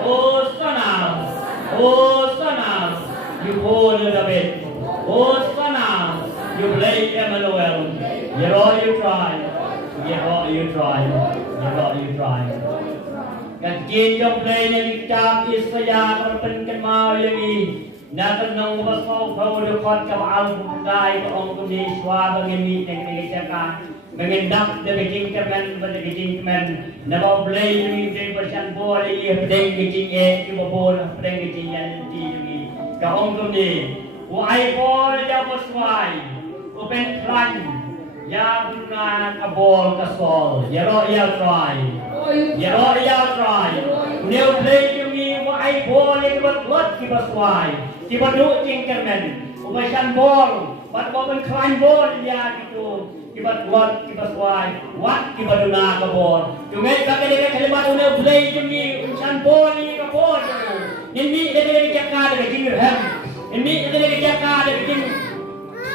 Hosanna. Hosanna. You hold the bed. Hosanna. You play Emmanuel. Yerap you try. Yerap you try. Yerap you try. Kan yang play yang dikap Isaya berpen mau yang ini. Nak nong pasal kau dekat ke al dai ke ong ni swa bagi mi yang dikatakan mengendap dari jingkemen pada jingkemen nama play ni dari persian boleh pedeng jing ke bol pedeng jing yang di ke ong ni wai bol ya paswai open kran ya bukan abol kasol ya ro ya try ya ro ya try new play ni wai bol yang buat kiba swai kiba du jingkemen ubasan bol buat bol kran bol ya gitu kiba buat kiba swai wat kiba duna ka bol tungai ka kali kalimat una play ni ubasan bol ni ka bol ni dari jakka dari jinghem ini dari jakka dari jing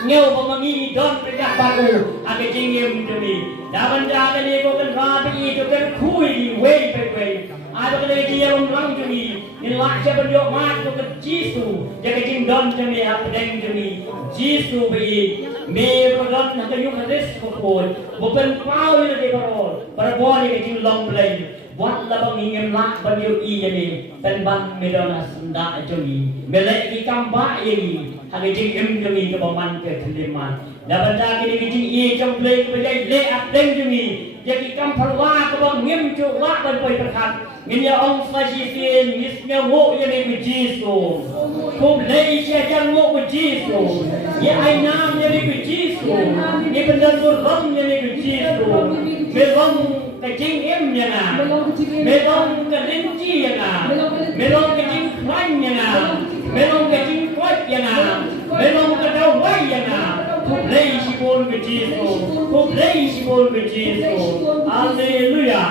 ngeu pemangi don pejak baru ake jingem demi dapat jaga ni ko kan rapi itu kan kui wei wei ada kan dia orang demi ni laksa benjok mat ko ke Jisu jaga jing don demi apa deng demi Jisu bi me rodon nak yuk hadis ko pun bukan pau ni de barol berbon ni jing long play buat labang ingin lak banyu i ni dan ban medona senda jemi melek ki kamba ini hage jing em jemi ke paman ke keliman dapat dak ni jing i complay ke bajai le at deng jemi jadi kam perwa ke bang ngim cu lak ban poi perkat ngin ya ong sajisin misnya mo ye ni Jisu kum le sia jang mo ku Jisu ye ai nam ye ni Jisu ye bendan rom ye ni Jisu melong ke jing em ya na melong ke linci ya na melong ke jing kwan ya na melong ke jing kwat ya na melong ke dawai ya na kuplay si bol ke Jisu kuplay si bol ke Jisu haleluya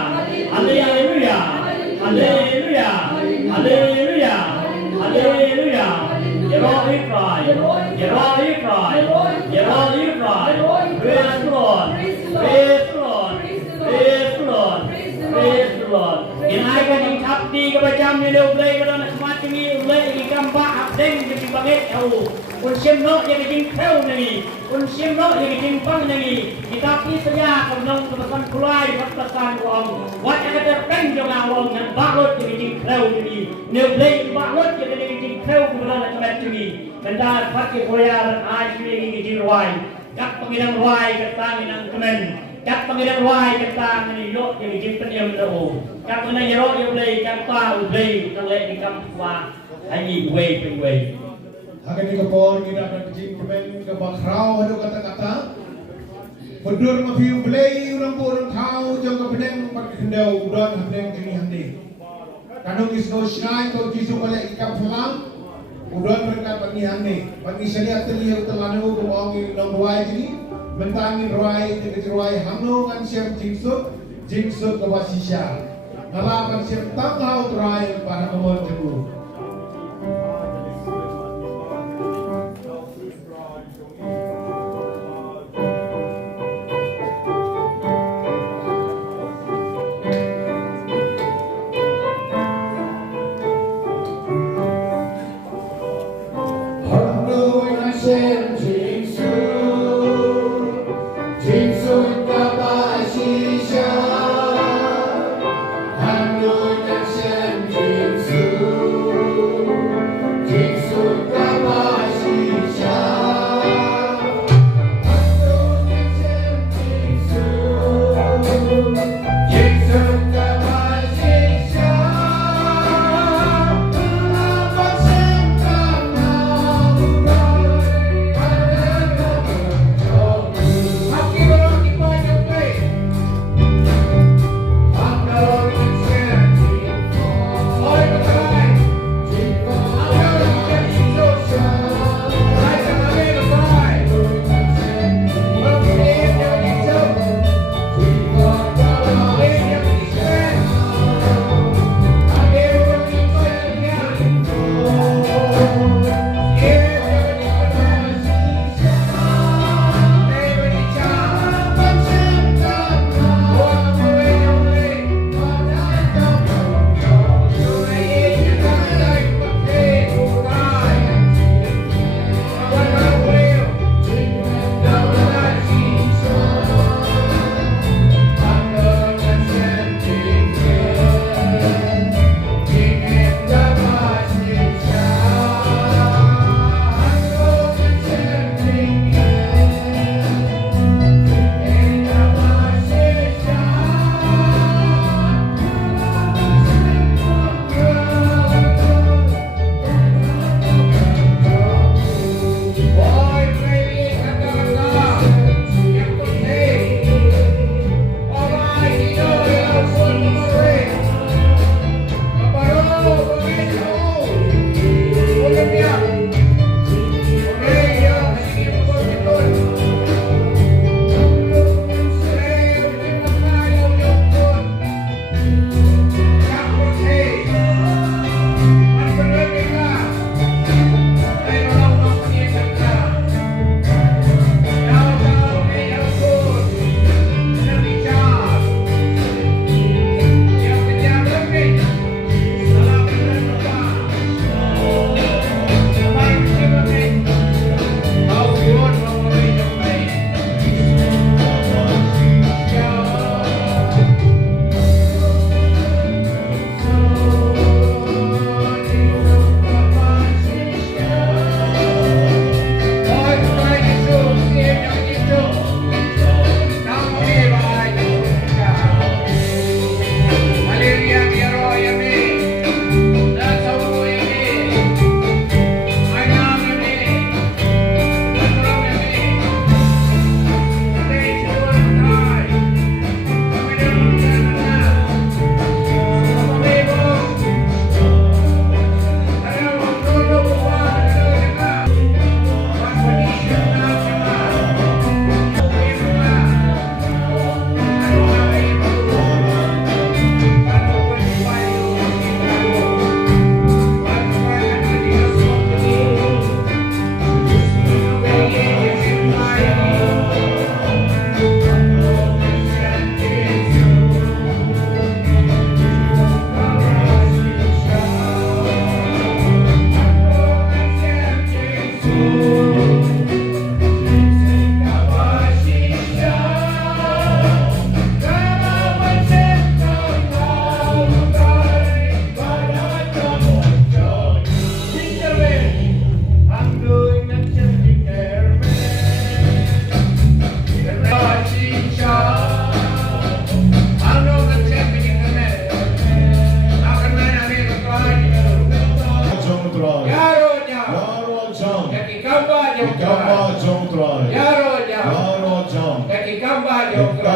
haleluya haleluya haleluya haleluya Yerah you cry Yerah you cry Yerah you cry praise the Lord praise the Lord praise the Lord praise the Lord jam ni dia boleh pada nak mati ni boleh di gambar abdeng di bangit tahu. Un sim no yang jing kheu ni. Un sim no yang jing pang ni. Kita pi saja kemnong kepesan kulai kepesan wong. Wat yang kata peng jong wong yang balut yang jing kheu ni. Ni boleh balut yang jing kheu pada nak mati ni. Benda pakai Korea dan ai ni jing ruai. Kat pengidang ruai kata minang kemen. Kat pengidang ruai kata ni lo yang jing penyam tahu. Kat pengidang yero yang boleh kata boleh nang di kampung hanya way peng way. Akan dikepor kita akan kecil kemen ke bakrau ada kata-kata. Mundur mafiu belai orang pun tahu jauh ke peneng berkendau udon peneng ini handi. Kanung isno shnai to jisu balik ikan pelang udon mereka pagi handi. Pagi saya terlihat telanu kemauan nong ruai ini mentangin ruai dekat ruai hamno kan siap jingsuk ke wasisya. Nalapan siap tangau ruai para kemauan jemu. Hãy subscribe cho kênh Ghiền Mì Gõ để không bỏ lỡ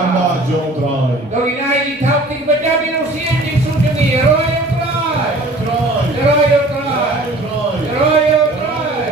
Mama jong try. Dong inai di thap ting baca binusia jing su jengi. Royo try. Try. Royo try. Try. Royo try.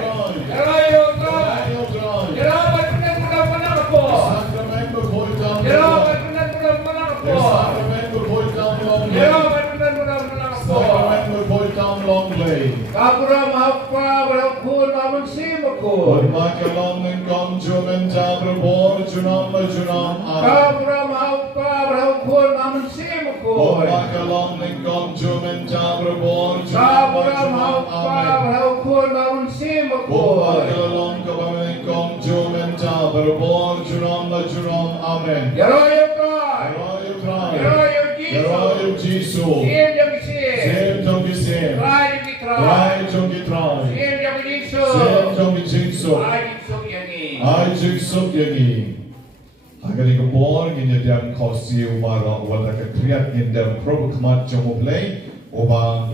Royo try. Try. Jerabat benar ko. Sacramento boy down. Jerabat benar ko. Sacramento boy down long way. Jerabat benar ko. Sacramento boy down long way. Kapura mahapa berapun mamun simaku. Makalong ng Gomjuman Jabrabor Junam Junam Kapura mahapa berapun mamun simaku. Makalong ng Gomjuman Jabrabor Kapura mahapa berapun mamun simaku. Makalong ng Gomjuman Jabrabor Junam Junam Amen. Yeroyo kai. Yeroyo Yeroyo Jisu. Jisu. Siem jang siem. Siem jong siem. Try di try. Try jong try. Siem jang Jisu. Siem jong Jisu. Ai Jisu yani. Ai Jisu yani. Agar ikaw po, ginyadyang kosiyo para wala ka kriyat ginyadyang probukmat jamublay o ba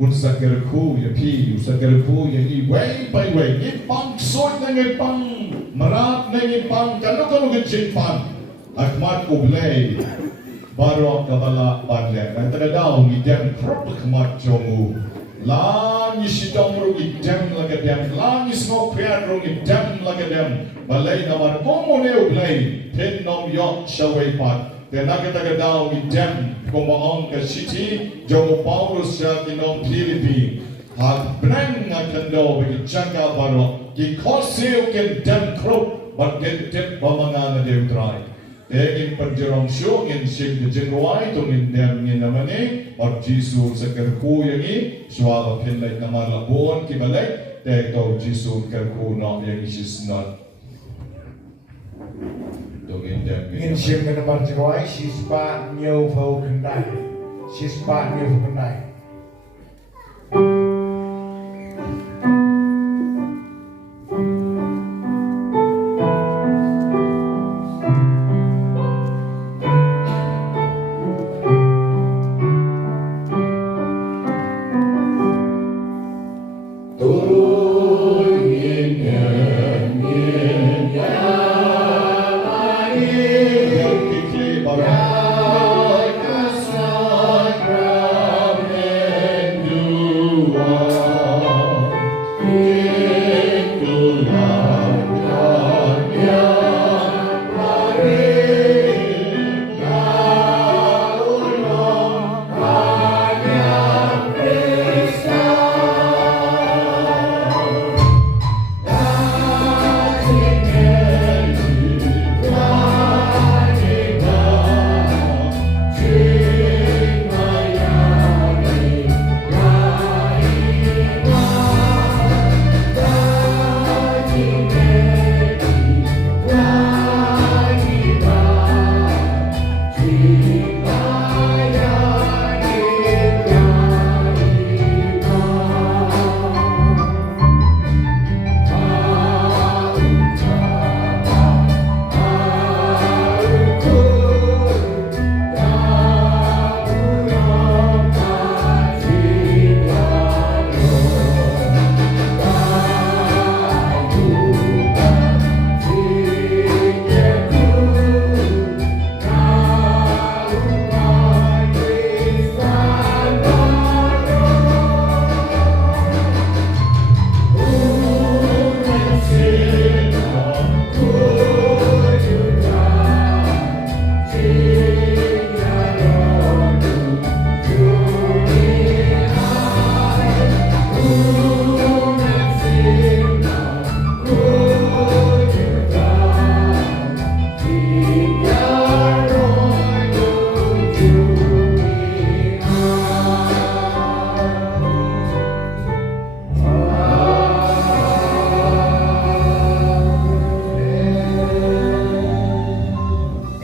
unsa kerku ya pi, unsa kerku ya way by way, ipang sort na ipang marat na ipang kano-kano gitsinpan akmat ublay baro kabala banle. Ang taga daw, ginyadyang probukmat jamu lang shitom ro idem lagadem lang snow kriyat ro idem lagadem balay naman komo ne ublay pen nom yok shaway pat then nagataga daw idem kumaong ka city jomo Paulus siya kinom Philippi hat breng nga kando bagi changa baro ki koseo ken dem krop but get dem bamanga na dew try in panjerong show in sim de jingwai tong in dem ni namane or jisu sa kerku yangi swala pinlay na malabon kibalay te to jisu kerku no yangi sis not tong in dem In sim na marjawai sispa nyo fau kendai. Sispa nyo fau kendai.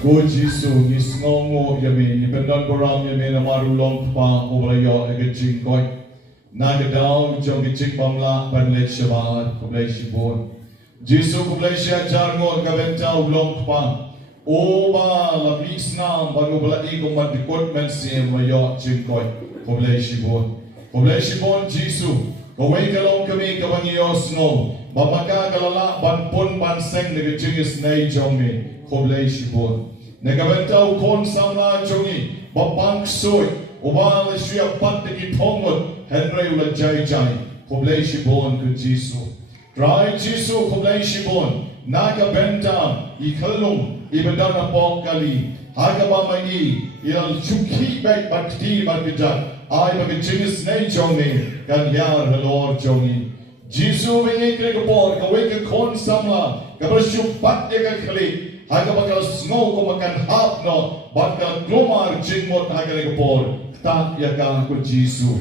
Lord Jisu, nisngongo yami, nipendan boram yami na marulong pa obrayo agaching koy. Nagadaw jong gichik bamla panlet shabat kublay shibon. Jisu kublay siya jargo gabenta ulong pa. Oba labis na bago balai kong madikot men si mayo ching koy kublay shibon. Kublay shibon Jisu, kaway kalong kami kabangiyos no. Bamaka kalala banpon banseng nagachingis na jong mi kublay shibon. Negabentau kon samla jongi, bapang soy, ubal isya pat deki tongot, Henry ula jai jai, koblei shibon ku Jisu. Drai Jisu koblei shibon, naga benta, ikalum, ibadana pong kali, hagabama il chuki baik bakti bakijat, ai bakijingis nei jongi, kan yar halor jongi. Jisu wingi kregapor, kaweke kon samla, kabersyupat dia kali, haga bakal snow ko makan hap no, bakal glomar jingmot haga kregapor, tak yaga ku Jisu.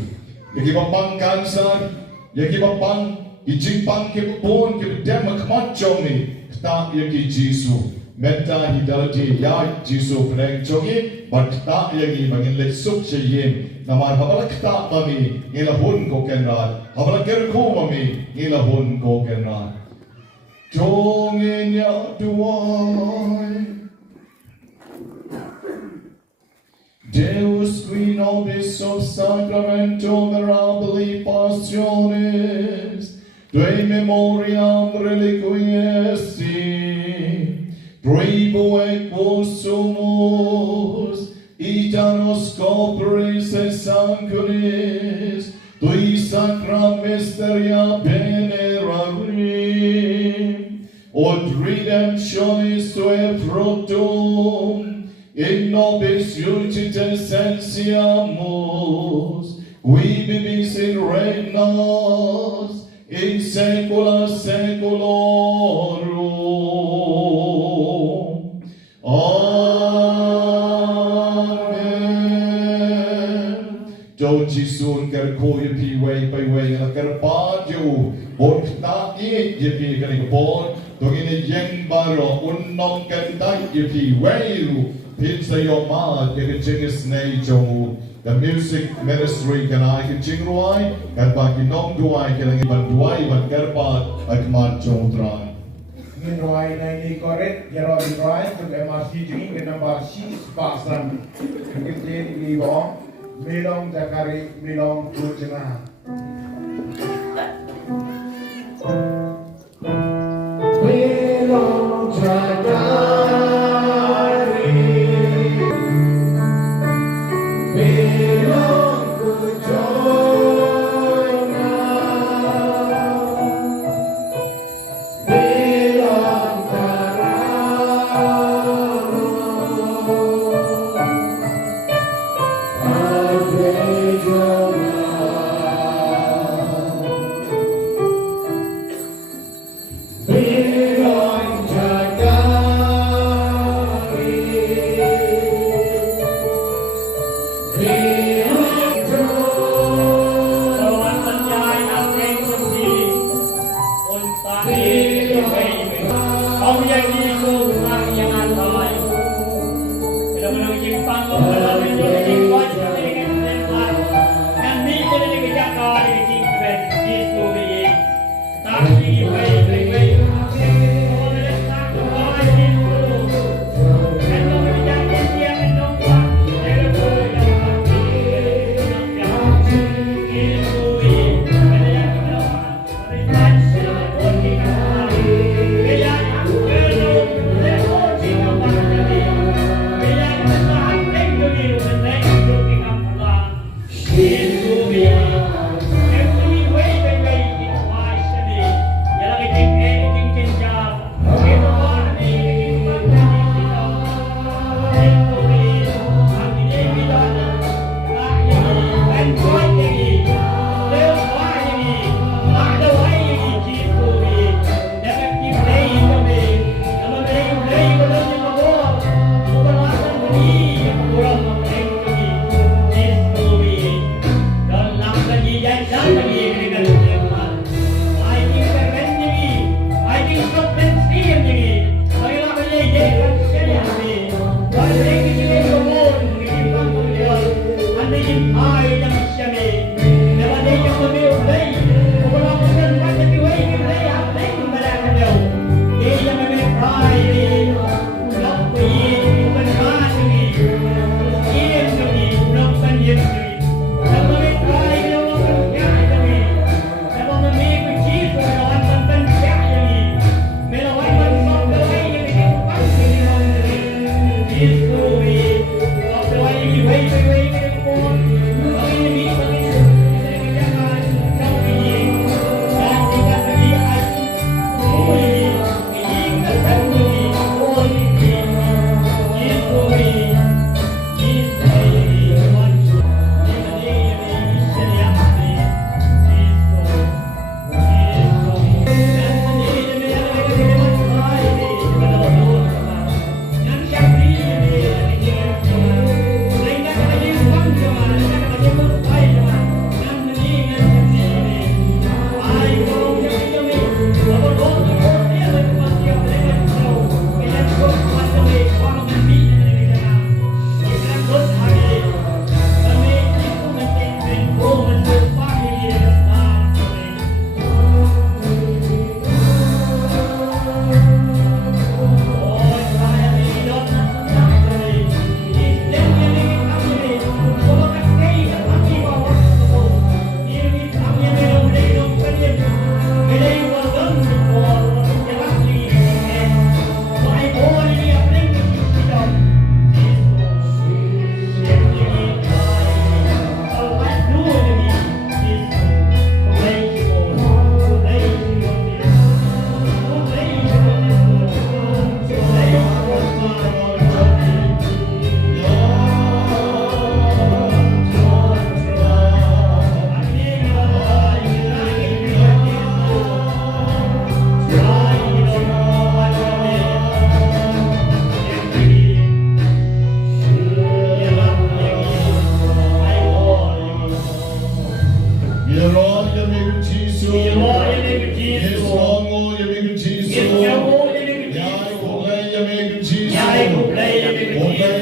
Yaki bapang kansan, yaki bapang ijingpang kipon kipdem makmat jongi, tak yaki Jisu. Menta hidalati ya Jisu preng jongi, but tak yaki bangin lesuk seyem. Namar habalak tak mami ngilahun ko kenrat, habalak kerko mami ngilahun ko kenrat. Jongin ya duwai, Deus qui nobis sub sacramento mirabili passiones, tue memoriam reliquiesti, privo equus sumus, itanos copris et sanguinis, tui sacra mysteria venerarim, ut redemptionis tue fructum, in nobis iudice sensiamus, qui bibis in regnas, in saecula saeculorum. Amen. Do Jisun ker ko pi way by way la ker pa ju, bot ta ye pi ker bon, dogine yeng baro unnong ker dai pi way. Pizza your ma, give it jingis nay jomu. The music ministry can I can jingruai, and baki nom duai can I ban duai ban kerpat akmat jomtran. Nginroai na ini korek, jero nginroai, untuk MRC jingin ke nombor 6 pasam. Kita di bawah, milong jakari, milong kujena. Milong jakari. Thank you.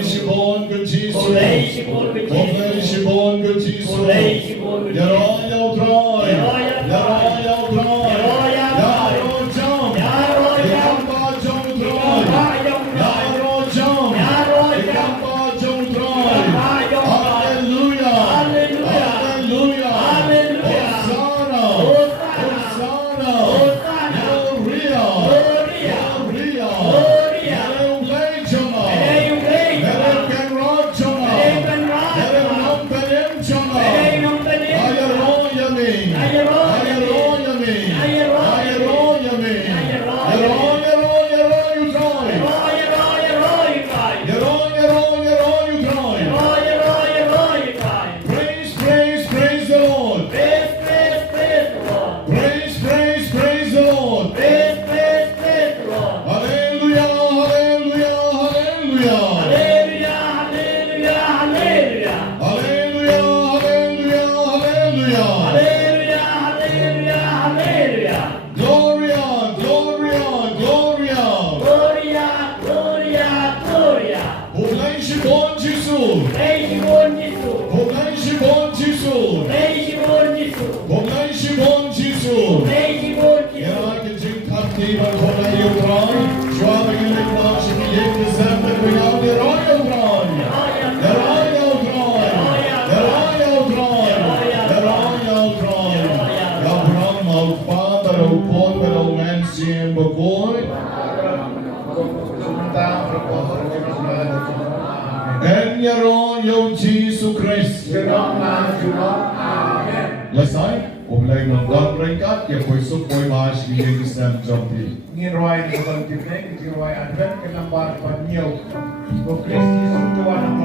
Shibon good Jesus. Olay Shibon good Jesus. Olay Shibon good Jesus. Olay Shibon good Jesus. Yaroy Troy. Yaroy Troy. Yaroy Troy. Yaroy Yaroy Jom. Yaroy Ikamba Jom Troy. Yaroy Jom. Ikamba Jom Troy. Hallelujah. Hallelujah. Hallelujah. Hallelujah. Hosanna. Hosanna. Hosanna. Gloria. Gloria. Gloria. Gloria. Meleu Joma. Meleu Meleu Kenrod Joma. Meleu Kenrod Joma. Meleu Nom Penem Joma. Meleu Nom Penem Joma. Ayaro Yami. Ayaro Ayaro Yami. Ayaro Ayaro Yami. Ayaro Yaro Yaro Yaro you try. Yaro you cry. Yaro Yaro Yaro you try. Yaro you cry. Praise, praise, praise the Lord. Praise, praise, praise the Lord. Praise, praise, praise the Lord. Praise, praise, praise the Lord. Hallelujah, hallelujah, hallelujah. Hallelujah, hallelujah, hallelujah. Hallelujah, hallelujah, hallelujah. Hallelujah, hallelujah, hallelujah. Gloria, Gloria, Gloria. Gloria, Gloria, Gloria. Hoglai Shibon Jesus. Praise you, Lord Jesus. Hoglai Shibon Jesus. Praise you, Lord Jesus. Hoglai Shibon Jesus. Praise you, Lord Jesus. Yara ke jing thati ban hoglai yotrai. Shwa bagin lekna shiki yek nisam ke kuyaw de roy yotrai. Yara yotrai. Yara yotrai. Yara yotrai. Abraham our father, our Paul, our man, siem bakoy. En yaro yo Jesus Christ. Lesai, oblay ng God ringkat, ya ko'y sukoy maash biyay isang jompi. Ngirway ng konti na, ngirway advent, kanambar pa niyo. Kung Kristi, suntuan ang